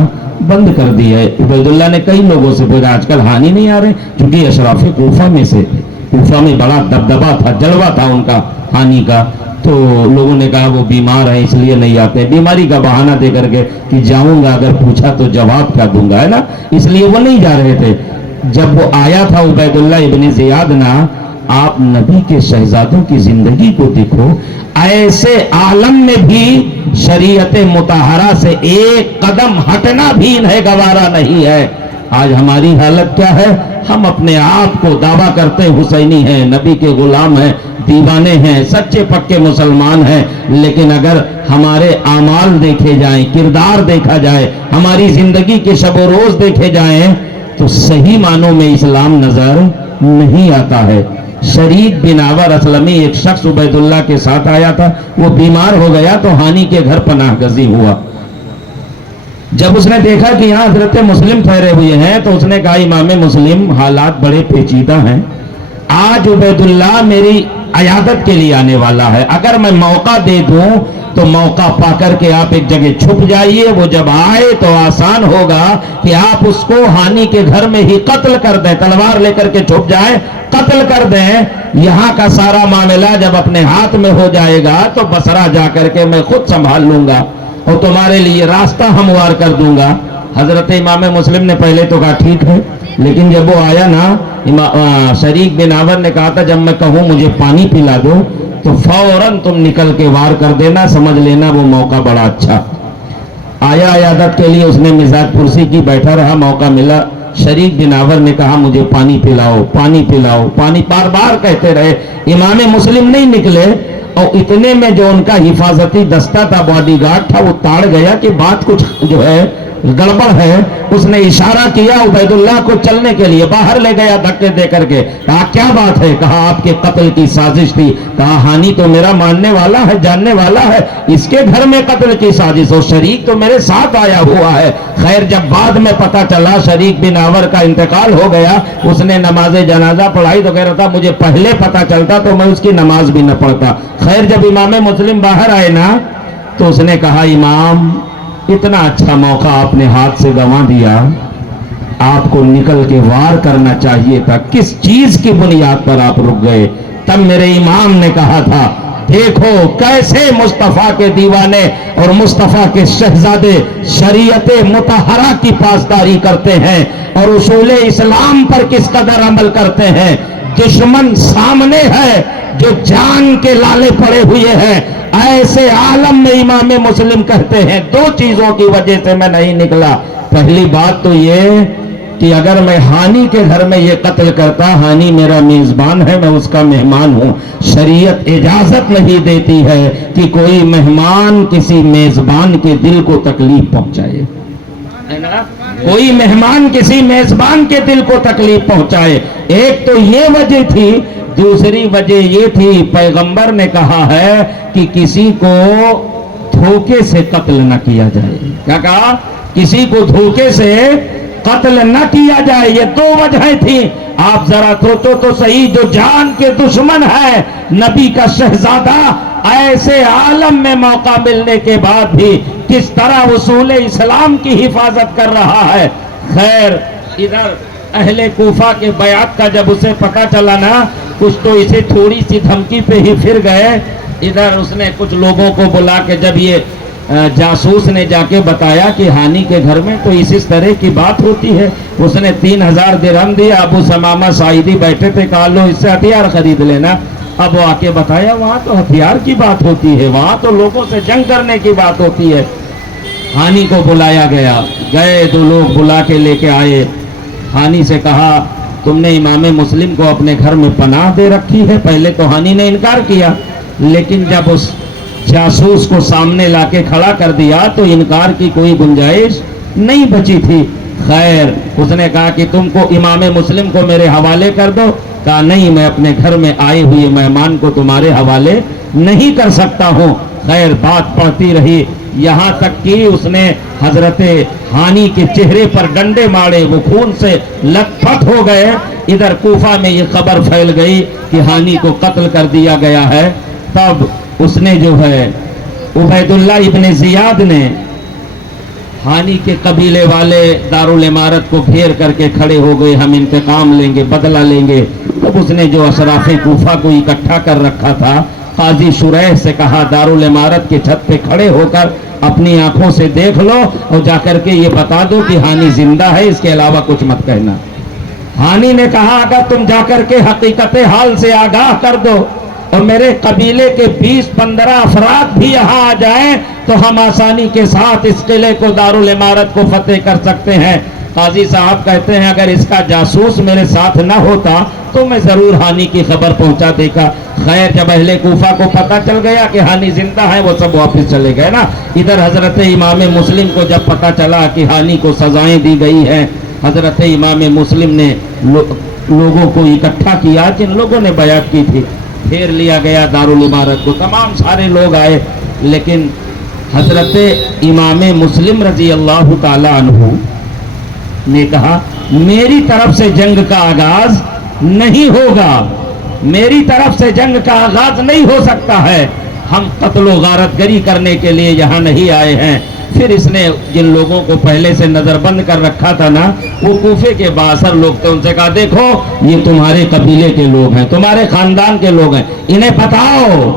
بند کر دیا ہے. عبید اللہ نے کئی لوگوں سے پوچھا آج کل ہانی نہیں آ رہے, چونکہ اشراف کوفہ میں سے تھے, کوفہ میں بڑا دبدبا تھا, جلوہ تھا ان کا ہانی کا. تو لوگوں نے کہا وہ بیمار ہیں اس لیے نہیں آتے. بیماری کا بہانہ دے کر کے کہ جاؤں گا, اگر پوچھا تو جواب کیا دوں گا, ہے نا, اس لیے وہ نہیں جا رہے تھے. جب وہ آیا تھا عبید اللہ ابن زیاد نا, آپ نبی کے شہزادوں کی زندگی کو دیکھو, ایسے عالم میں بھی شریعت مطہرہ سے ایک قدم ہٹنا بھی انہیں گوارا نہیں ہے. آج ہماری حالت کیا ہے؟ ہم اپنے آپ کو دعویٰ کرتے حسینی ہیں، نبی کے غلام ہیں، دیوانے ہیں، سچے پکے مسلمان ہیں، لیکن اگر ہمارے اعمال دیکھے جائیں، کردار دیکھا جائے، ہماری زندگی کے شب و روز دیکھے جائیں تو صحیح معنوں میں اسلام نظر نہیں آتا ہے۔ شریک بن عور اسلمی ایک شخص عبید اللہ کے ساتھ آیا تھا، وہ بیمار ہو گیا تو ہانی کے گھر پناہ گزی ہوا۔ جب اس نے دیکھا کہ یہاں حضرت مسلم ٹھہرے ہوئے ہیں تو اس نے کہا امام مسلم حالات بڑے پیچیدہ ہیں، آج عبید اللہ میری عیادت کے لیے آنے والا ہے، اگر میں موقع دے دوں تو موقع پا کر کے آپ ایک جگہ چھپ جائیے، وہ جب آئے تو آسان ہوگا کہ آپ اس کو ہانی کے گھر میں ہی قتل کر دیں، تلوار لے کر کے چھپ جائیں، قتل کر دیں، یہاں کا سارا معاملہ جب اپنے ہاتھ میں ہو جائے گا تو بصرہ جا کر کے میں خود سنبھال لوں گا اور تمہارے لیے راستہ ہموار کر دوں گا۔ حضرت امام مسلم نے پہلے تو کہا ٹھیک ہے، لیکن جب وہ آیا نا، شریک بن عور نے کہا تھا جب میں کہوں مجھے پانی پلا دو تو فوراً تم نکل کے وار کر دینا، سمجھ لینا وہ موقع بڑا اچھا۔ آیا عیادت کے لیے، اس نے مزاج پرسی کی، بیٹھا رہا، موقع ملا، شریک بن عور نے کہا مجھے پانی پلاؤ، پانی پلاؤ، پانی بار بار کہتے رہے، امام مسلم نہیں نکلے، اور اتنے میں جو ان کا حفاظتی دستہ تھا، باڈی گارڈ تھا، وہ تاڑ گیا کہ بات کچھ جو ہے گڑبڑ ہے، اس نے اشارہ کیا عبید اللہ کو چلنے کے لیے، باہر لے گیا دھکے دے کر کے، کہا کیا بات ہے؟ کہا آپ کے قتل کی سازش تھی۔ کہا ہانی تو میرا ماننے والا ہے، جاننے والا ہے، اس کے گھر میں قتل کی سازش، اور شریک تو میرے ساتھ آیا ہوا ہے۔ خیر جب بعد میں پتا چلا شریک بن عور کا انتقال ہو گیا، اس نے نماز جنازہ پڑھائی تو کہہ رہا تھا مجھے پہلے پتا چلتا تو میں اس کی نماز بھی نہ پڑھتا۔ خیر جب امام مسلم باہر آئے نا تو اس نے کہا امام اتنا اچھا موقع آپ نے ہاتھ سے گنوا دیا، آپ کو نکل کے وار کرنا چاہیے تھا، کس چیز کی بنیاد پر آپ رک گئے؟ تب میرے امام نے کہا تھا دیکھو کیسے مصطفیٰ کے دیوانے اور مصطفیٰ کے شہزادے شریعت مطہرہ کی پاسداری کرتے ہیں اور اصول اسلام پر کس قدر عمل کرتے ہیں۔ دشمن سامنے ہے جو جان کے لالے پڑے ہوئے ہیں، ایسے عالم میں امام مسلم کہتے ہیں دو چیزوں کی وجہ سے میں نہیں نکلا۔ پہلی بات تو یہ کہ اگر میں ہانی کے گھر میں یہ قتل کرتا، ہانی میرا میزبان ہے، میں اس کا مہمان ہوں، شریعت اجازت نہیں دیتی ہے کہ کوئی مہمان کسی میزبان کے دل کو تکلیف پہنچائے، کوئی مہمان کسی میزبان کے دل کو تکلیف پہنچائے۔ ایک تو یہ وجہ تھی، دوسری وجہ یہ تھی پیغمبر نے کہا ہے کہ کسی کو دھوکے سے قتل نہ کیا جائے۔ کیا کہا؟ کسی کو دھوکے سے قتل نہ کیا جائے۔ یہ دو وجہیں تھیں۔ آپ ذرا سوچو تو صحیح، جو جان کے دشمن ہے، نبی کا شہزادہ، ایسے عالم میں موقع ملنے کے بعد بھی کس طرح اصول اسلام کی حفاظت کر رہا ہے۔ خیر ادھر اہل کوفہ کے بیعت کا جب اسے پتا چلا نا، کچھ تو اسے تھوڑی سی دھمکی پہ ہی پھر گئے۔ ادھر اس نے کچھ لوگوں کو بلا کے جب یہ جاسوس نے جا کے بتایا کہ ہانی کے گھر میں تو اس طرح کی بات ہوتی ہے، اس نے 3000 درہم دیا۔ ابو سمامہ ساعدی بیٹھے تھے، کہا لو اس سے ہتھیار خرید لینا۔ اب وہ آ کے بتایا وہاں تو ہتھیار کی بات ہوتی ہے، وہاں تو لوگوں سے جنگ کرنے کی بات ہوتی ہے۔ ہانی کو بلایا گیا، گئے، دو لوگ بلا کے لے کے آئے۔ ہانی سے کہا تم نے امام مسلم کو اپنے گھر میں پناہ دے رکھی ہے؟ پہلے تو ہانی نے انکار کیا، لیکن جب اس جاسوس کو سامنے لا کے کھڑا کر دیا تو انکار کی کوئی گنجائش نہیں بچی تھی۔ خیر اس نے کہا کہ تم کو امام مسلم کو میرے حوالے کر دو۔ کہا نہیں، میں اپنے گھر میں آئے ہوئے مہمان کو تمہارے حوالے نہیں کر سکتا ہوں۔ خیر بات پڑتی رہی، یہاں تک کہ اس نے حضرت ہانی کے چہرے پر ڈنڈے مارے، وہ خون سے لت پت ہو گئے۔ ادھر کوفہ میں یہ خبر پھیل گئی کہ ہانی کو قتل کر دیا گیا ہے۔ تب اس نے جو ہے عبید اللہ ابن زیاد نے، ہانی کے قبیلے والے دارالامارت کو گھیر کر کے کھڑے ہو گئے، ہم انتقام لیں گے، بدلہ لیں گے۔ تب اس نے جو اشراف کوفہ کو اکٹھا کر رکھا تھا، قاضی شریح سے کہا دارالامارت کے چھت پہ کھڑے ہو کر اپنی آنکھوں سے دیکھ لو اور جا کر کے یہ بتا دو کہ ہانی زندہ ہے، اس کے علاوہ کچھ مت کہنا۔ ہانی نے کہا اگر تم جا کر کے حقیقت حال سے آگاہ کر دو اور میرے قبیلے کے 20-15 افراد بھی یہاں آ جائیں تو ہم آسانی کے ساتھ اس قلعے کو، دارالامارت کو فتح کر سکتے ہیں۔ قاضی صاحب کہتے ہیں اگر اس کا جاسوس میرے ساتھ نہ ہوتا تو میں ضرور ہانی کی خبر پہنچا دیتا. خیر جب اہل کوفہ کو پتہ چل گیا کہ ہانی زندہ ہے وہ سب واپس چلے گئے نا. ادھر حضرت امام مسلم کو جب پتہ چلا کہ ہانی کو سزائیں دی گئی ہیں, حضرت امام مسلم نے لوگوں کو اکٹھا کیا جن لوگوں نے بیعت کی تھی, پھیر لیا گیا دارالامارت کو, تمام سارے لوگ آئے. لیکن حضرت امام مسلم رضی اللہ تعالی عنہ نے کہا میری طرف سے جنگ کا آغاز نہیں ہوگا, میری طرف سے جنگ کا آغاز نہیں ہو سکتا ہے, ہم قتل و غارت گری کرنے کے لیے یہاں نہیں آئے ہیں. پھر اس نے جن لوگوں کو پہلے سے نظر بند کر رکھا تھا نا, وہ کوفے کے بااثر لوگ تھے, ان سے کہا دیکھو یہ تمہارے قبیلے کے لوگ ہیں, تمہارے خاندان کے لوگ ہیں, انہیں بتاؤ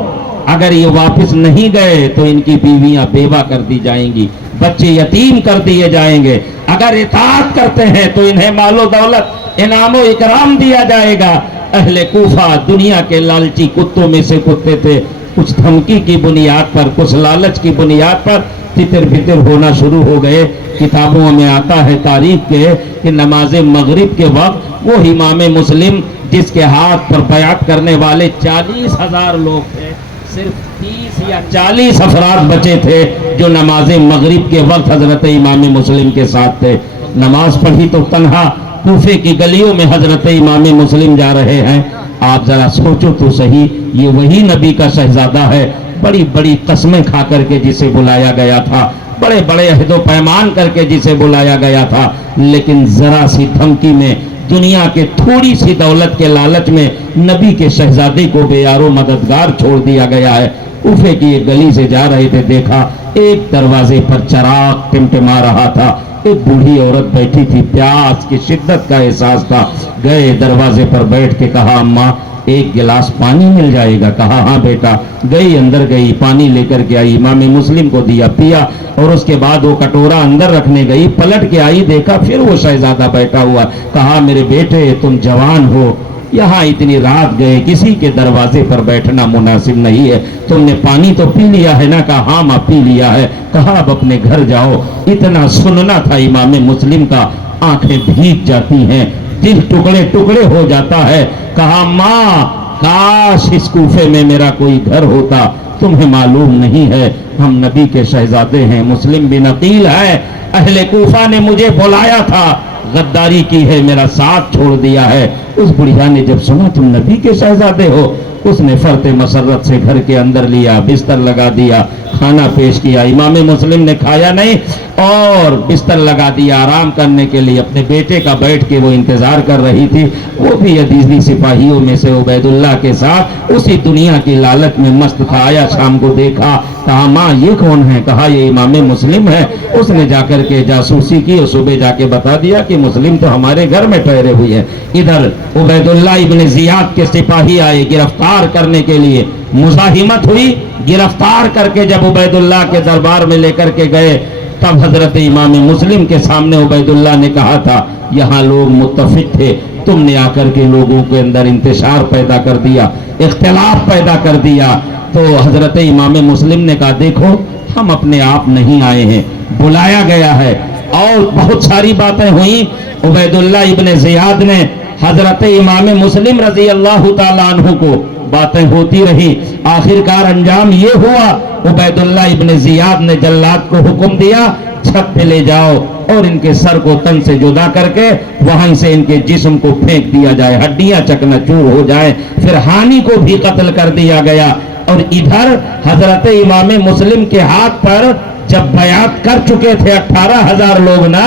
اگر یہ واپس نہیں گئے تو ان کی بیویاں بیوہ کر دی جائیں گی, بچے یتیم کر دیے جائیں گے, اگر اطاعت کرتے ہیں تو انہیں مال و دولت انعام و اکرام دیا جائے گا. اہل کوفہ دنیا کے لالچی کتوں میں سے کتے تھے, کچھ دھمکی کی بنیاد پر کچھ لالچ کی بنیاد پر تتر بتر ہونا شروع ہو گئے. کتابوں میں آتا ہے تاریخ کے کہ نماز مغرب کے وقت وہ امام مسلم جس کے ہاتھ پر بیعت کرنے والے 40,000 لوگ تھے, صرف 30 یا 40 افراد بچے تھے جو نماز مغرب کے وقت حضرت امام مسلم کے ساتھ تھے. نماز پڑھی تو تنہا کوفے کی گلیوں میں حضرت امام مسلم جا رہے ہیں. آپ ذرا سوچو تو صحیح, یہ وہی نبی کا شہزادہ ہے, بڑی بڑی قسمیں کھا کر کے جسے بلایا گیا تھا, بڑے بڑے عہد و پیمان کر کے جسے بلایا گیا تھا, لیکن ذرا سی دھمکی میں, دنیا کے تھوڑی سی دولت کے لالچ میں نبی کے شہزادے کو بے یار و مددگار چھوڑ دیا گیا ہے. کوفے کی ایک گلی سے جا رہے تھے, دیکھا ایک دروازے پر چراغ ٹمٹما رہا تھا, ایک بوڑھی عورت بیٹھی تھی, پیاس کی شدت کا احساس تھا. گئے دروازے پر بیٹھ کے کہا اماں ایک گلاس پانی مل جائے گا؟ کہا ہاں بیٹا. گئی اندر گئی, پانی لے کر کے آئی, امام مسلم کو دیا, پیا, اور اس کے بعد وہ کٹورا اندر رکھنے گئی, پلٹ کے آئی, دیکھا پھر وہ شہزادہ بیٹھا ہوا. کہا میرے بیٹے تم جوان ہو, یہاں اتنی رات گئے, کسی کے دروازے پر بیٹھنا مناسب نہیں ہے, تم نے پانی تو پی لیا ہے نا؟ کہا ہاں ماں پی لیا ہے. کہا اب اپنے گھر جاؤ. اتنا سننا تھا امام مسلم کا, آنکھیں بھیگ جاتی ہیں, دل ٹکڑے ٹکڑے ہو جاتا ہے. کہا ماں کاش اس کوفے میں میرا کوئی گھر ہوتا, تمہیں معلوم نہیں ہے ہم نبی کے شہزادے ہیں, مسلم بن عقیل ہے, اہل کوفہ نے مجھے بلایا تھا, غداری کی ہے, میرا ساتھ چھوڑ دیا ہے. اس بڑھیا نے جب سنا تم نبی کے شہزادے ہو, اس نے فرط مسرت سے گھر کے اندر لیا, بستر لگا دیا, کھانا پیش کیا. امام مسلم نے کھایا نہیں اور بستر لگا دیا آرام کرنے کے لیے. اپنے بیٹے کا بیٹھ کے وہ انتظار کر رہی تھی, وہ بھی عزیزی سپاہیوں میں سے عبید اللہ کے ساتھ اسی دنیا کی لالچ میں مست تھا. آیا شام کو دیکھا, کہا ماں یہ کون ہے؟ کہا یہ امام مسلم ہے. اس نے جا کر کے جاسوسی کی اور صبح جا کے بتا دیا کہ مسلم تو ہمارے گھر میں ٹھہرے ہوئے ہیں. ادھر عبید اللہ ابن زیاد کے سپاہی آئے گرفتار کرنے کے لیے, مزاحمت ہوئی, گرفتار کر کے جب عبید اللہ کے دربار میں لے کر کے گئے, تب حضرت امام مسلم کے سامنے عبید اللہ نے کہا تھا یہاں لوگ متفق تھے, تم نے آ کر کے لوگوں کے اندر انتشار پیدا کر دیا, اختلاف پیدا کر دیا. تو حضرت امام مسلم نے کہا دیکھو ہم اپنے آپ نہیں آئے ہیں, بلایا گیا ہے. اور بہت ساری باتیں ہوئیں. عبید اللہ ابن زیاد نے حضرت امام مسلم رضی اللہ تعالیٰ عنہ کو باتیں ہوتی رہی, آخرکار انجام یہ ہوا عبید اللہ ابن زیاد نے جلاد کو حکم دیا چھت پہ لے جاؤ اور ان کے سر کو تن سے جدا کر کے وہیں سے ان کے جسم کو پھینک دیا جائے, ہڈیاں چکنا-چور ہو جائیں. پھر ہانی کو بھی قتل کر دیا گیا. اور ادھر حضرت امام مسلم کے ہاتھ پر جب بیعت کر چکے تھے 18,000 لوگ نا,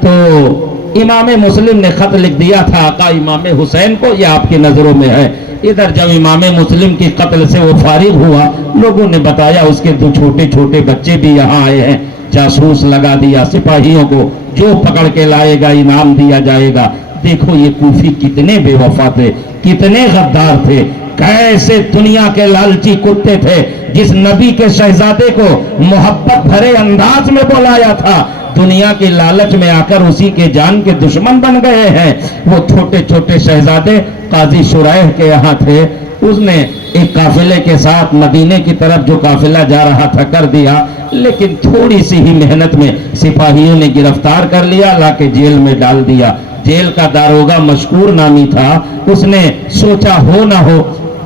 تو امام مسلم نے خط لکھ دیا تھا آقا امام حسین کو, یہ آپ کی نظروں میں ہے. ادھر جب امام مسلم کی قتل سے وہ فارغ ہوا, لوگوں نے بتایا اس کے 2 چھوٹے چھوٹے بچے بھی یہاں آئے ہیں. جاسوس لگا دیا, سپاہیوں کو جو پکڑ کے لائے گا انعام دیا جائے گا. دیکھو یہ کوفی کتنے بے وفا تھے, کتنے غدار تھے, کیسے دنیا کے لالچی کتے تھے. جس نبی کے شہزادے کو محبت بھرے انداز میں بلایا تھا, دنیا کی لالچ میں آ کر اسی کے جان کے دشمن بن گئے ہیں. وہ چھوٹے چھوٹے شہزادے قاضی شرائح کے یہاں تھے, اس نے ایک قافلے کے ساتھ مدینے کی طرف جو قافلہ جا رہا تھا کر دیا, لیکن تھوڑی سی ہی محنت میں सिपाहियों ने गिरफ्तार कर लिया, लाके जेल में डाल दिया। जेल का दारोगा मशकूर नामी था, उसने सोचा हो ना हो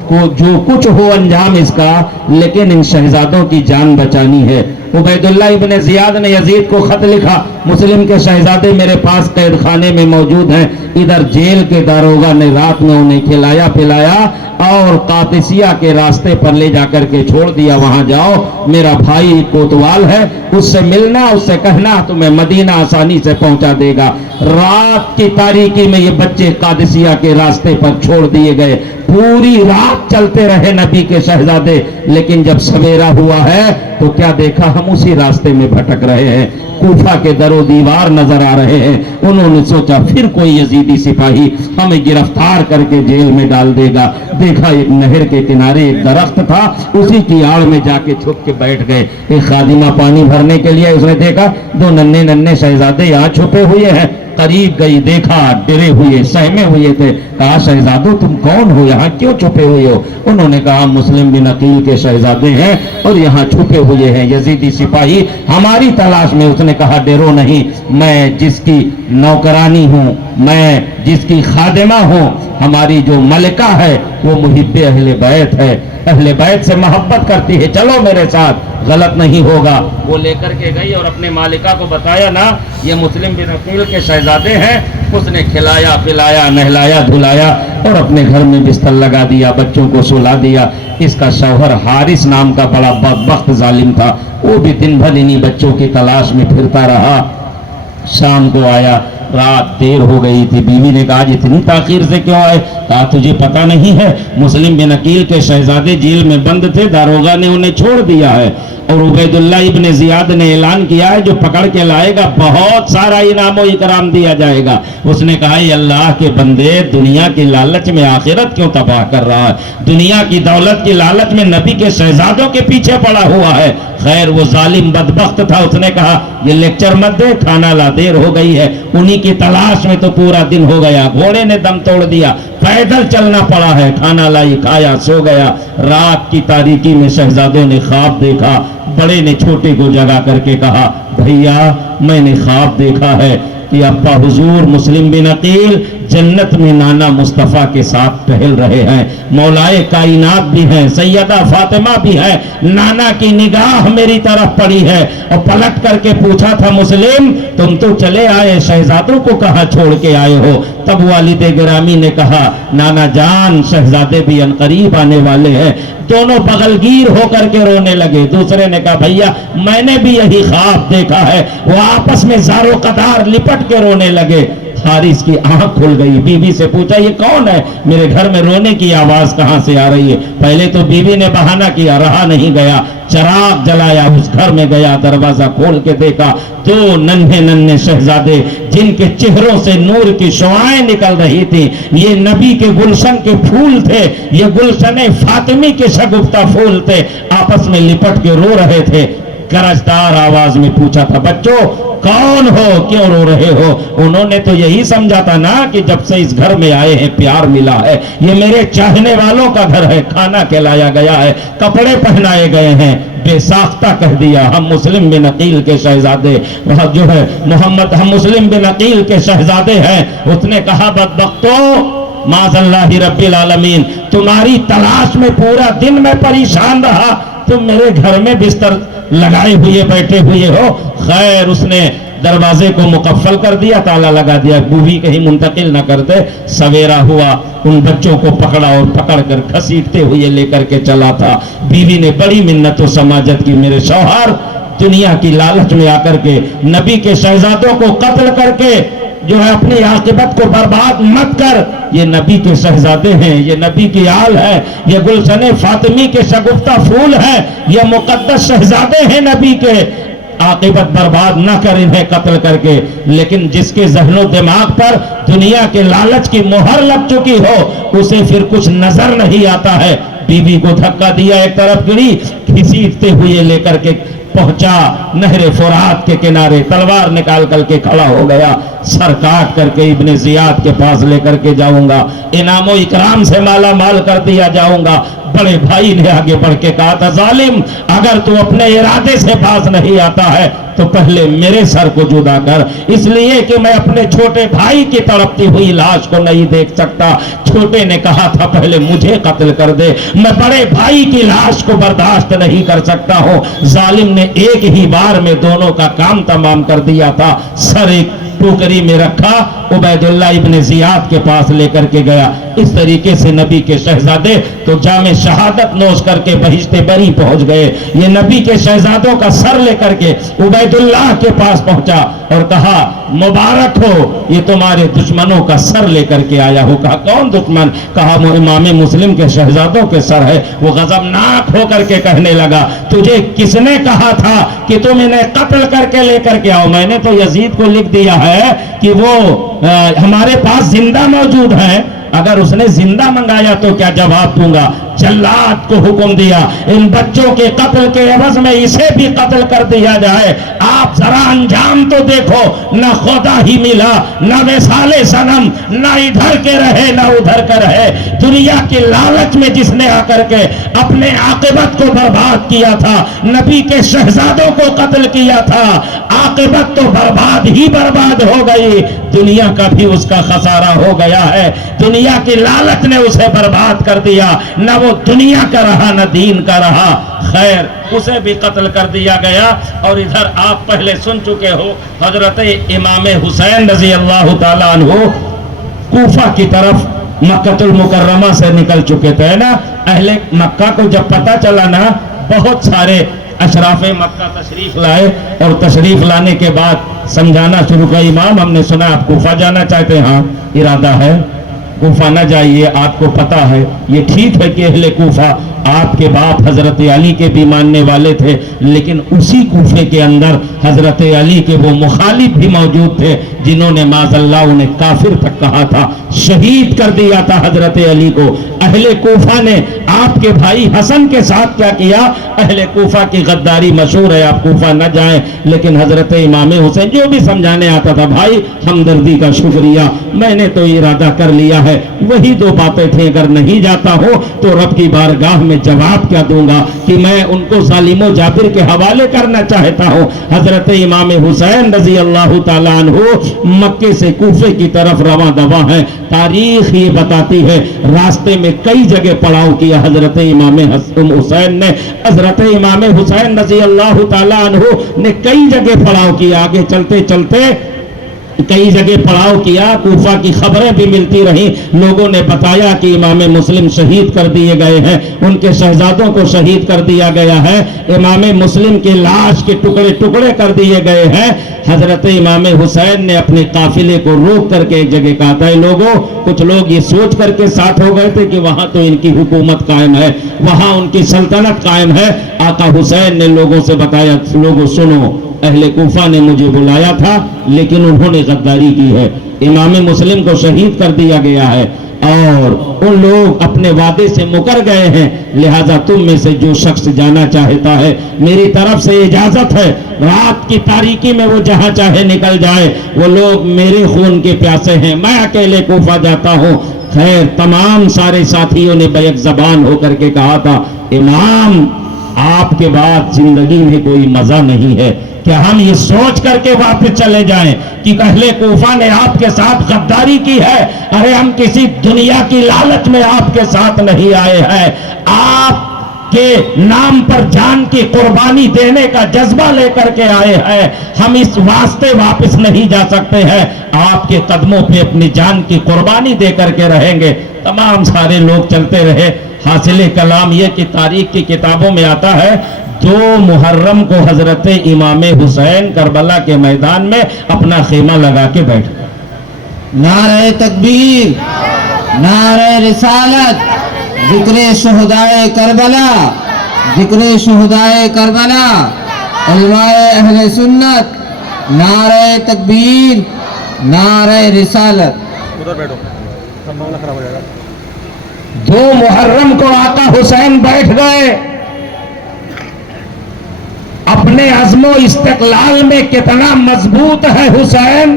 को जो कुछ हो अंजाम इसका, लेकिन इन शहजादों की जान बचानी है। उबैदुल्लाह इब्न जियाद ने यजीद को खत लिखा, मुस्लिम के शहजादे मेरे पास कैद खाने में मौजूद हैं। इधर जेल के दारोगा ने रात में उन्हें खिलाया पिलाया और कादिसिया के रास्ते पर ले जाकर के छोड़ दिया, वहां जाओ, मेरा भाई कोतवाल है, उससे मिलना, उससे कहना तुम्हें मदीना आसानी से पहुंचा देगा। रात की तारीकी में ये बच्चे कादिसिया के रास्ते पर छोड़ दिए गए। पूरी रात चलते रहे नबी के शहजादे, लेकिन जब सवेरा हुआ है तो क्या देखा, हम उसी रास्ते में भटक रहे हैं, कूफा के दरो दीवार नजर आ रहे हैं। उन्होंने सोचा फिर कोई यजीदी सिपाही हमें गिरफ्तार करके जेल में डाल देगा। देखा एक नहर के किनारे एक दरख्त था, उसी की आड़ में जाके छुप के बैठ गए। एक खादिमा पानी भरने के लिए, उसने देखा दो नन्हे नन्हे शहजादे यहाँ छुपे हुए हैं। करीब गई, देखा डरे हुए सहमे हुए थे। कहा शहजादो तुम कौन हो, यहाँ क्यों छुपे हुए हो? उन्होंने कहा मुस्लिम बिन अकील के शहजादे हैं और यहाँ छुपे हुए हैं यजीदी सिपाही हमारी तलाश में। उसने कहा डरो नहीं, मैं जिसकी नौकरानी हूँ, मैं जिसकी खादिमा हूँ, हमारी जो मलिका है वो मुहिब्बे अहले बैत है, अहले बैत से मोहब्बत करती है, चलो मेरे साथ, गलत नहीं होगा। वो लेकर के गई और अपने मालिका को बताया ना ये मुस्लिम बिन अकील के शहजादे हैं। उसने खिलाया पिलाया नहलाया धुलाया और अपने घर में बिस्तर लगा दिया, बच्चों को सुला दिया। इसका शौहर हारिस नाम का बड़ा बदबख्त जालिम था, वो भी दिन भर इन्हीं बच्चों की तलाश में फिरता रहा। शाम को आया, रात देर हो गई थी। बीवी ने कहा इतनी ताखीर से क्यों आए? कहा तुझे पता नहीं है, मुस्लिम बिन अकील के शहजादे जेल में बंद थे, दारोगा ने उन्हें छोड़ दिया है और उबैदुल्लाह इब्न जियाद ने ऐलान किया है जो पकड़ के लाएगा बहुत सारा इनाम और इकराम दिया जाएगा। उसने कहा अल्लाह के बंदे, दुनिया की लालच में आखिरत क्यों तबाह कर रहा है? दुनिया की दौलत की लालच में नबी के शहजादों के पीछे पड़ा हुआ है। खैर वो जालिम बदबख्त था, उसने कहा ये लेक्चर मत दे, खाना ला, देर हो गई है। उन्हीं की तलाश में तो पूरा दिन हो गया, घोड़े ने दम तोड़ दिया, पैदल चलना पड़ा है। खाना लाई, खाया, सो गया। रात की तारीकी में शहजादों ने ख्वाब देखा। बड़े ने छोटे को जगा करके कहा भैया मैंने ख्वाब देखा है कि अब्बा हुजूर मुस्लिम बिन अकील जन्नत में नाना मुस्तफ़ा के साथ टहल रहे हैं, मौलाए कायनात भी हैं, सैयदा फातिमा भी है। नाना की निगाह मेरी तरफ पड़ी है और पलट करके पूछा था मुस्लिम तुम तो चले आए, शहजादों को कहाँ छोड़ के आए हो? तब वालिद गिरामी ने कहा नाना जान शहजादे भी अनकरीब आने वाले हैं। दोनों बगलगीर होकर के रोने लगे। दूसरे ने कहा भैया मैंने भी यही ख्वाब देखा है। वो आपस में ज़ारो कतार लिपट के रोने लगे। हारिस की आंख खुल गई, बीवी से पूछा ये कौन है, मेरे घर में रोने की आवाज कहां से आ रही है? पहले तो बीवी ने बहाना किया, रहा नहीं गया, चराग जलाया, उस घर में गया, दरवाजा खोल के देखा दो नन्हे नन्हे शहजादे जिनके चेहरों से नूर की शुआएं निकल रही थी। ये नबी के गुलशन के फूल थे, ये गुलशन फातिमी के शगुफ्ता फूल थे, आपस में लिपट के रो रहे थे। गरजदार आवाज में पूछा था बच्चों कौन हो, क्यों रो रहे हो? उन्होंने तो यही समझा था ना कि जब से इस घर में आए हैं प्यार मिला है, ये मेरे चाहने वालों का घर है, खाना खिलाया गया है, कपड़े पहनाए गए हैं। बेसाख्ता कह दिया हम मुस्लिम बिन अकील के शहजादे जो है मोहम्मद, हम मुस्लिम बिन अकील के शहजादे हैं। उसने कहा बदबख्तो माज़ल्लाहि रब्बिल आलमीन, तुम्हारी तलाश में पूरा दिन मैं परेशान रहा, तुम मेरे घर में बिस्तर लगाए हुए बैठे हुए हो। खैर उसने दरवाजे को मुकफ्फल कर दिया, ताला लगा दिया, बूही कहीं मुंतकिल न कर दे। सवेरा हुआ, उन बच्चों को पकड़ा और पकड़ कर घसीटते हुए लेकर के चला था। बीवी ने बड़ी मिन्नत और समाजत की, मेरे शौहर दुनिया की लालच में आकर के नबी के शहजादों को कत्ल करके जो है अपनी आकिबत को बर्बाद मत कर, ये नबी के शहजादे हैं, ये नबी की आल है, ये गुलशन फातिमी के शगुफ्ता फूल है, ये मुकद्दस शहजादे हैं नबी के, आकिबत बर्बाद न कर इन्हें कत्ल करके। लेकिन जिसके ज़हनो दिमाग पर दुनिया के लालच की मोहर लग चुकी हो उसे फिर कुछ नजर नहीं आता है। बीवी को धक्का दिया, एक तरफ गिरी, घसीटते हुए लेकर के पहुंचा नहरे फुरात के किनारे, तलवार निकाल करके खड़ा हो गया, सर काट करके इब्ने जियाद के पास लेकर के जाऊंगा, इनामो इकराम से माला माल कर दिया जाऊंगा, बड़े भाई ने आगे बढ़ के कहा था, जालिम अगर तू अपने इरादे से बाज नहीं आता है तो पहले मेरे सर को जुदा कर, इसलिए कि मैं अपने छोटे भाई की तड़पती हुई लाश को नहीं देख सकता। छोटे ने कहा था पहले मुझे कत्ल कर दे, मैं बड़े भाई की लाश को बर्दाश्त नहीं कर सकता हूं। जालिम ने एक ही बार में दोनों का काम तमाम कर दिया था। सर एक टोकरी में रखा, उबैदुल्लाह इब्न जियाद के पास लेकर के गया। इस तरीके से नबी के शहजादे तो जामे शहादत नोश करके बहिश्ते बरी पहुंच गए। ये नबी के शहजादों का सर लेकर के उबैदुल्लाह के पास पहुंचा और कहा, मुबारक हो, ये तुम्हारे दुश्मनों का सर लेकर के आया हो। कहा कौन दुश्मन? कहा वो इमाम मुस्लिम के शहजादों के सर है। वो गजबनाक होकर के कहने लगा, तुझे किसने कहा था कि तुम इन्हें कत्ल करके लेकर के आओ? मैंने तो यजीद को लिख दिया है कि वो हमारे पास जिंदा मौजूद है, अगर उसने जिंदा मंगाया तो क्या जवाब दूंगा? जल्लाद को हुक्म दिया, इन बच्चों के कत्ल के एवज में इसे भी कत्ल कर दिया जाए। आप जरा अंजाम तो देखो, न खुदा ही मिला, न वेसाले सनम, न इधर के रहे न उधर के रहे। दुनिया की लालच में जिसने आकर के अपने आकिबत को बर्बाद किया था, नबी के शहजादों को कत्ल किया था, आकिबत तो बर्बाद ही बर्बाद हो गई। दुनिया का भी उसका खसारा हो गया है। दुनिया की लालच ने उसे बर्बाद कर दिया, न वो दुनिया का रहा न दीन का रहा। खैर, उसे भी कत्ल कर दिया गया। और इधर आप पहले सुन चुके हो, हजरत इमाम हुसैन रजी अल्लाह ताला अन्हु कूफा की तरफ मक्कातुल मुकर्रमा से निकल चुके थे ना। अहले मक्का को जब पता चला ना, बहुत सारे अशराफे मक्का तशरीफ लाए और तशरीफ लाने के बाद समझाना शुरू किया, इमाम हमने सुना आप कूफा जाना चाहते हैं। हाँ, इरादा है, कूफा न जाइए, आपको पता है ये ठीक है कि अहले कूफा आपके बाप हजरत अली के भी मानने वाले थे, लेकिन उसी कूफे के अंदर हजरत अली के वो मुखालिफ भी मौजूद थे जिन्होंने माज़ल्लाह उन्हें काफिर तक कहा था, शहीद कर दिया था हजरत अली को। अहले कूफा ने आपके भाई हसन के साथ क्या किया? अहले कूफा की गद्दारी मशहूर है, आप कूफा न जाएं, लेकिन हजरत इमाम हुसैन जो भी समझाने आता था, भाई हमदर्दी का शुक्रिया, मैंने तो इरादा कर लिया है, वही दो बातें थी, अगर नहीं जाता हो तो रब की बारगाह में जवाब क्या दूंगा कि मैं उनको जालिमो जाबिर के हवाले करना चाहता हूं। हजरत इमाम हुसैन रजी अल्लाह ताला अन्हु मक्के से कूफे की तरफ रवां दवा है। तारीख ये बताती है, रास्ते में कई जगह पड़ाव किया हजरत इमाम हुसैन ने। हजरत इमाम हुसैन रजी अल्लाह ताला अन्हु ने कई जगह पड़ाव किया। आगे चलते चलते कई जगह पड़ाव किया, कूफा की खबरें भी मिलती रही। लोगों ने बताया कि इमाम मुस्लिम शहीद कर दिए गए हैं, उनके शहजादों को शहीद कर दिया गया है, इमाम मुस्लिम की लाश के टुकड़े टुकड़े कर दिए गए हैं। हजरत इमाम हुसैन ने अपने काफिले को रोक करके एक जगह कहा था, लोगों, कुछ लोग ये सोच करके साथ हो गए थे कि वहां तो इनकी हुकूमत कायम है, वहां उनकी सल्तनत कायम है। आका हुसैन ने लोगों से बताया, लोगों सुनो, अहले कूफा ने मुझे बुलाया था लेकिन उन्होंने गद्दारी की है, इमाम मुस्लिम को शहीद कर दिया गया है और उन लोग अपने वादे से मुकर गए हैं, लिहाजा तुम में से जो शख्स जाना चाहता है, मेरी तरफ से इजाजत है, रात की तारीकी में वो जहां चाहे निकल जाए, वो लोग मेरे खून के प्यासे हैं, मैं अकेले कूफा जाता हूं। खैर, तमाम सारे साथियों ने बैक ज़बान होकर के कहा था, इमाम आपके बाद जिंदगी में कोई मजा नहीं है, क्या हम ये सोच करके वापस चले जाएं कि अहले कूफा ने आपके साथ गद्दारी की है? अरे हम किसी दुनिया की लालच में आपके साथ नहीं आए हैं, आपके नाम पर जान की कुर्बानी देने का जज्बा लेकर के आए हैं। हम इस वास्ते वापस नहीं जा सकते हैं, आपके कदमों पे अपनी जान की कुर्बानी दे करके रहेंगे। तमाम सारे लोग चलते रहे। हासिल कलाम ये कि तारीख की किताबों में आता है, 2 मुहर्रम को हजरत इमाम हुसैन करबला के मैदान में अपना खेमा लगा के बैठ गए। नारे तकबीर, नारे रिसालत, जिक्रे शुहदाए करबला, जिक्रे शुहदाए करबला, उलमाए अहले सुन्नत, नारे तकबीर, नारे रिसालत। उधर बैठो, मामला खराब हो जाएगा। 2 मुहर्रम को आका हुसैन बैठ गए। अपने अज़्मो इस्तिक़लाल में कितना मजबूत है हुसैन।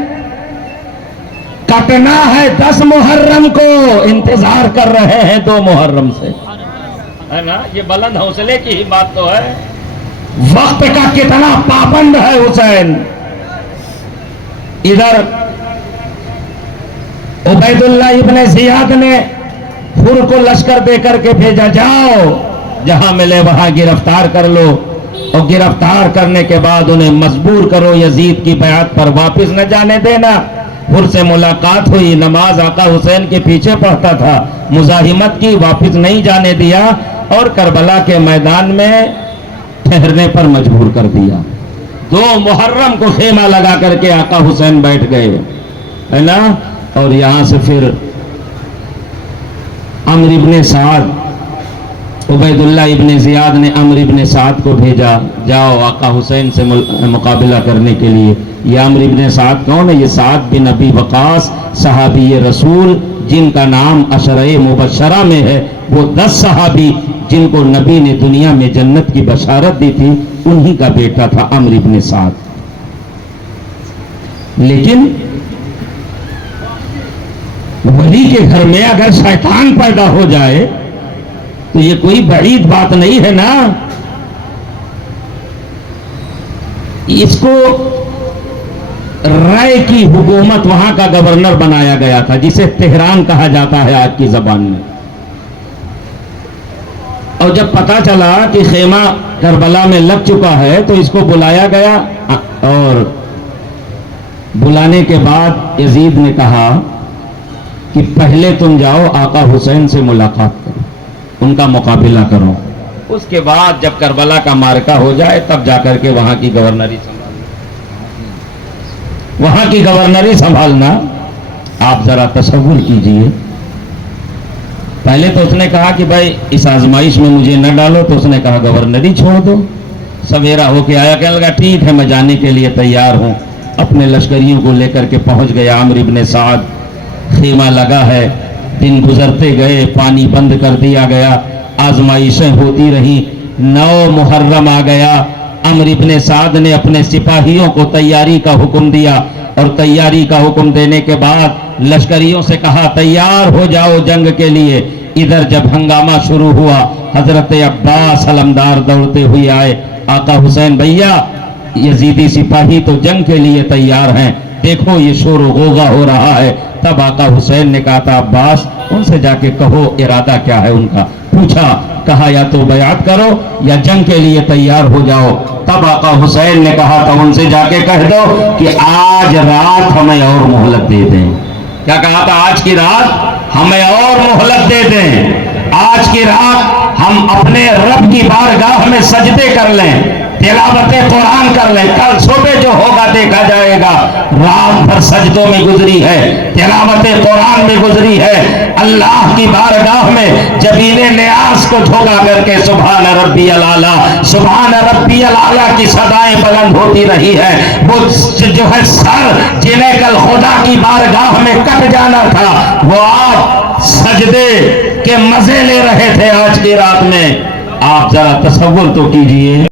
कटना है 10 मुहर्रम को, इंतजार कर रहे हैं 2 मुहर्रम से। ہے نا, یہ بلند حوصلے کی ہی بات تو ہے. وقت کا کتنا پابند ہے حسین. ادھر عبید اللہ ابن زیاد نے حر کو لشکر دے کر کے بھیجا, جاؤ جہاں ملے وہاں گرفتار کر لو, اور گرفتار کرنے کے بعد انہیں مجبور کرو یزید کی بیعت پر واپس نہ جانے دینا. حر سے ملاقات ہوئی, نماز آقا حسین کے پیچھے پڑھتا تھا, مزاحمت کی, واپس نہیں جانے دیا اور کربلا کے میدان میں ٹھہرنے پر مجبور کر دیا. 2 محرم کو خیمہ لگا کر کے آقا حسین بیٹھ گئے, ہے نا. اور یہاں سے پھر عمرو ابن سعد, عبید اللہ ابن زیاد نے عمرو ابن سعد کو بھیجا, جاؤ آقا حسین سے مقابلہ کرنے کے لیے. یہ عمرو ابن سعد کون ہے؟ یہ سعد بن ابی وقاص صحابی رسول, جن کا نام عشرہ مبشرہ میں ہے. وہ 10 صحابی جن کو نبی نے دنیا میں جنت کی بشارت دی تھی, انہی کا بیٹا تھا عمرو ابن سعد. لیکن ولی کے گھر میں اگر شیطان پیدا ہو جائے تو یہ کوئی بعید بات نہیں ہے نا. اس کو رائے کی حکومت وہاں کا گورنر بنایا گیا تھا, جسے تہران کہا جاتا ہے آج کی زبان میں. اور جب پتا چلا کہ خیمہ کربلا میں لگ چکا ہے تو اس کو بلایا گیا, اور بلانے کے بعد یزید نے کہا کہ پہلے تم جاؤ آقا حسین سے ملاقات کرو, ان کا مقابلہ کرو, اس کے بعد جب کربلا کا معرکہ ہو جائے تب جا کر کے وہاں کی گورنری سنبھالنا. آپ ذرا تصور کیجئے, پہلے تو اس نے کہا کہ بھائی اس آزمائش میں مجھے نہ ڈالو, تو اس نے کہا گورنری چھوڑ دو. سویرا ہو کے آیا, کہنے لگا ٹھیک ہے میں جانے کے لیے تیار ہوں. اپنے لشکریوں کو لے کر کے پہنچ گیا عمرو ابن سعد. خیمہ لگا ہے, دن گزرتے گئے, پانی بند کر دیا گیا, آزمائشیں ہوتی رہیں. 9 محرم آ گیا. عمرو ابن سعد نے اپنے سپاہیوں کو تیاری کا حکم دیا, اور تیاری کا حکم دینے کے بعد لشکریوں سے کہا تیار ہو جاؤ جنگ کے لیے. ادھر جب ہنگامہ شروع ہوا, حضرت عباس علمدار دوڑتے ہوئے آئے, آقا حسین بھیا یزیدی سپاہی تو جنگ کے لیے تیار ہیں, دیکھو یہ شور و غوغا ہو رہا ہے. تب آقا حسین نے کہا تھا عباس ان سے جا کے کہو ارادہ کیا ہے ان کا. پوچھا, کہا یا تو بیعت کرو یا جنگ کے لیے تیار ہو جاؤ. تب آقا حسین نے کہا تھا ان سے جا کے کہہ دو کہ آج رات ہمیں اور مہلت دے دیں. کیا کہا تھا؟ آج کی رات ہمیں اور مہلت دے دیں, آج کی رات ہم اپنے رب کی بارگاہ میں سجدے کر لیں, تلاوت قرآن کر لیں. کل صبح جو ہوگا دیکھا جائے گا. رات بھر سجدوں میں گزری ہے, تلاوت قرآن میں گزری ہے, اللہ کی بارگاہ میں جبین نیاز کو جھوکا کر کے سبحان ربی الاعلیٰ, سبحان ربی الاعلیٰ کی صدائیں بلند ہوتی رہی ہے. وہ جو ہے سر جنہیں کل خدا کی بارگاہ میں کٹ جانا تھا, وہ آج سجدے کے مزے لے رہے تھے آج کی رات میں. آپ ذرا تصور تو کیجئے.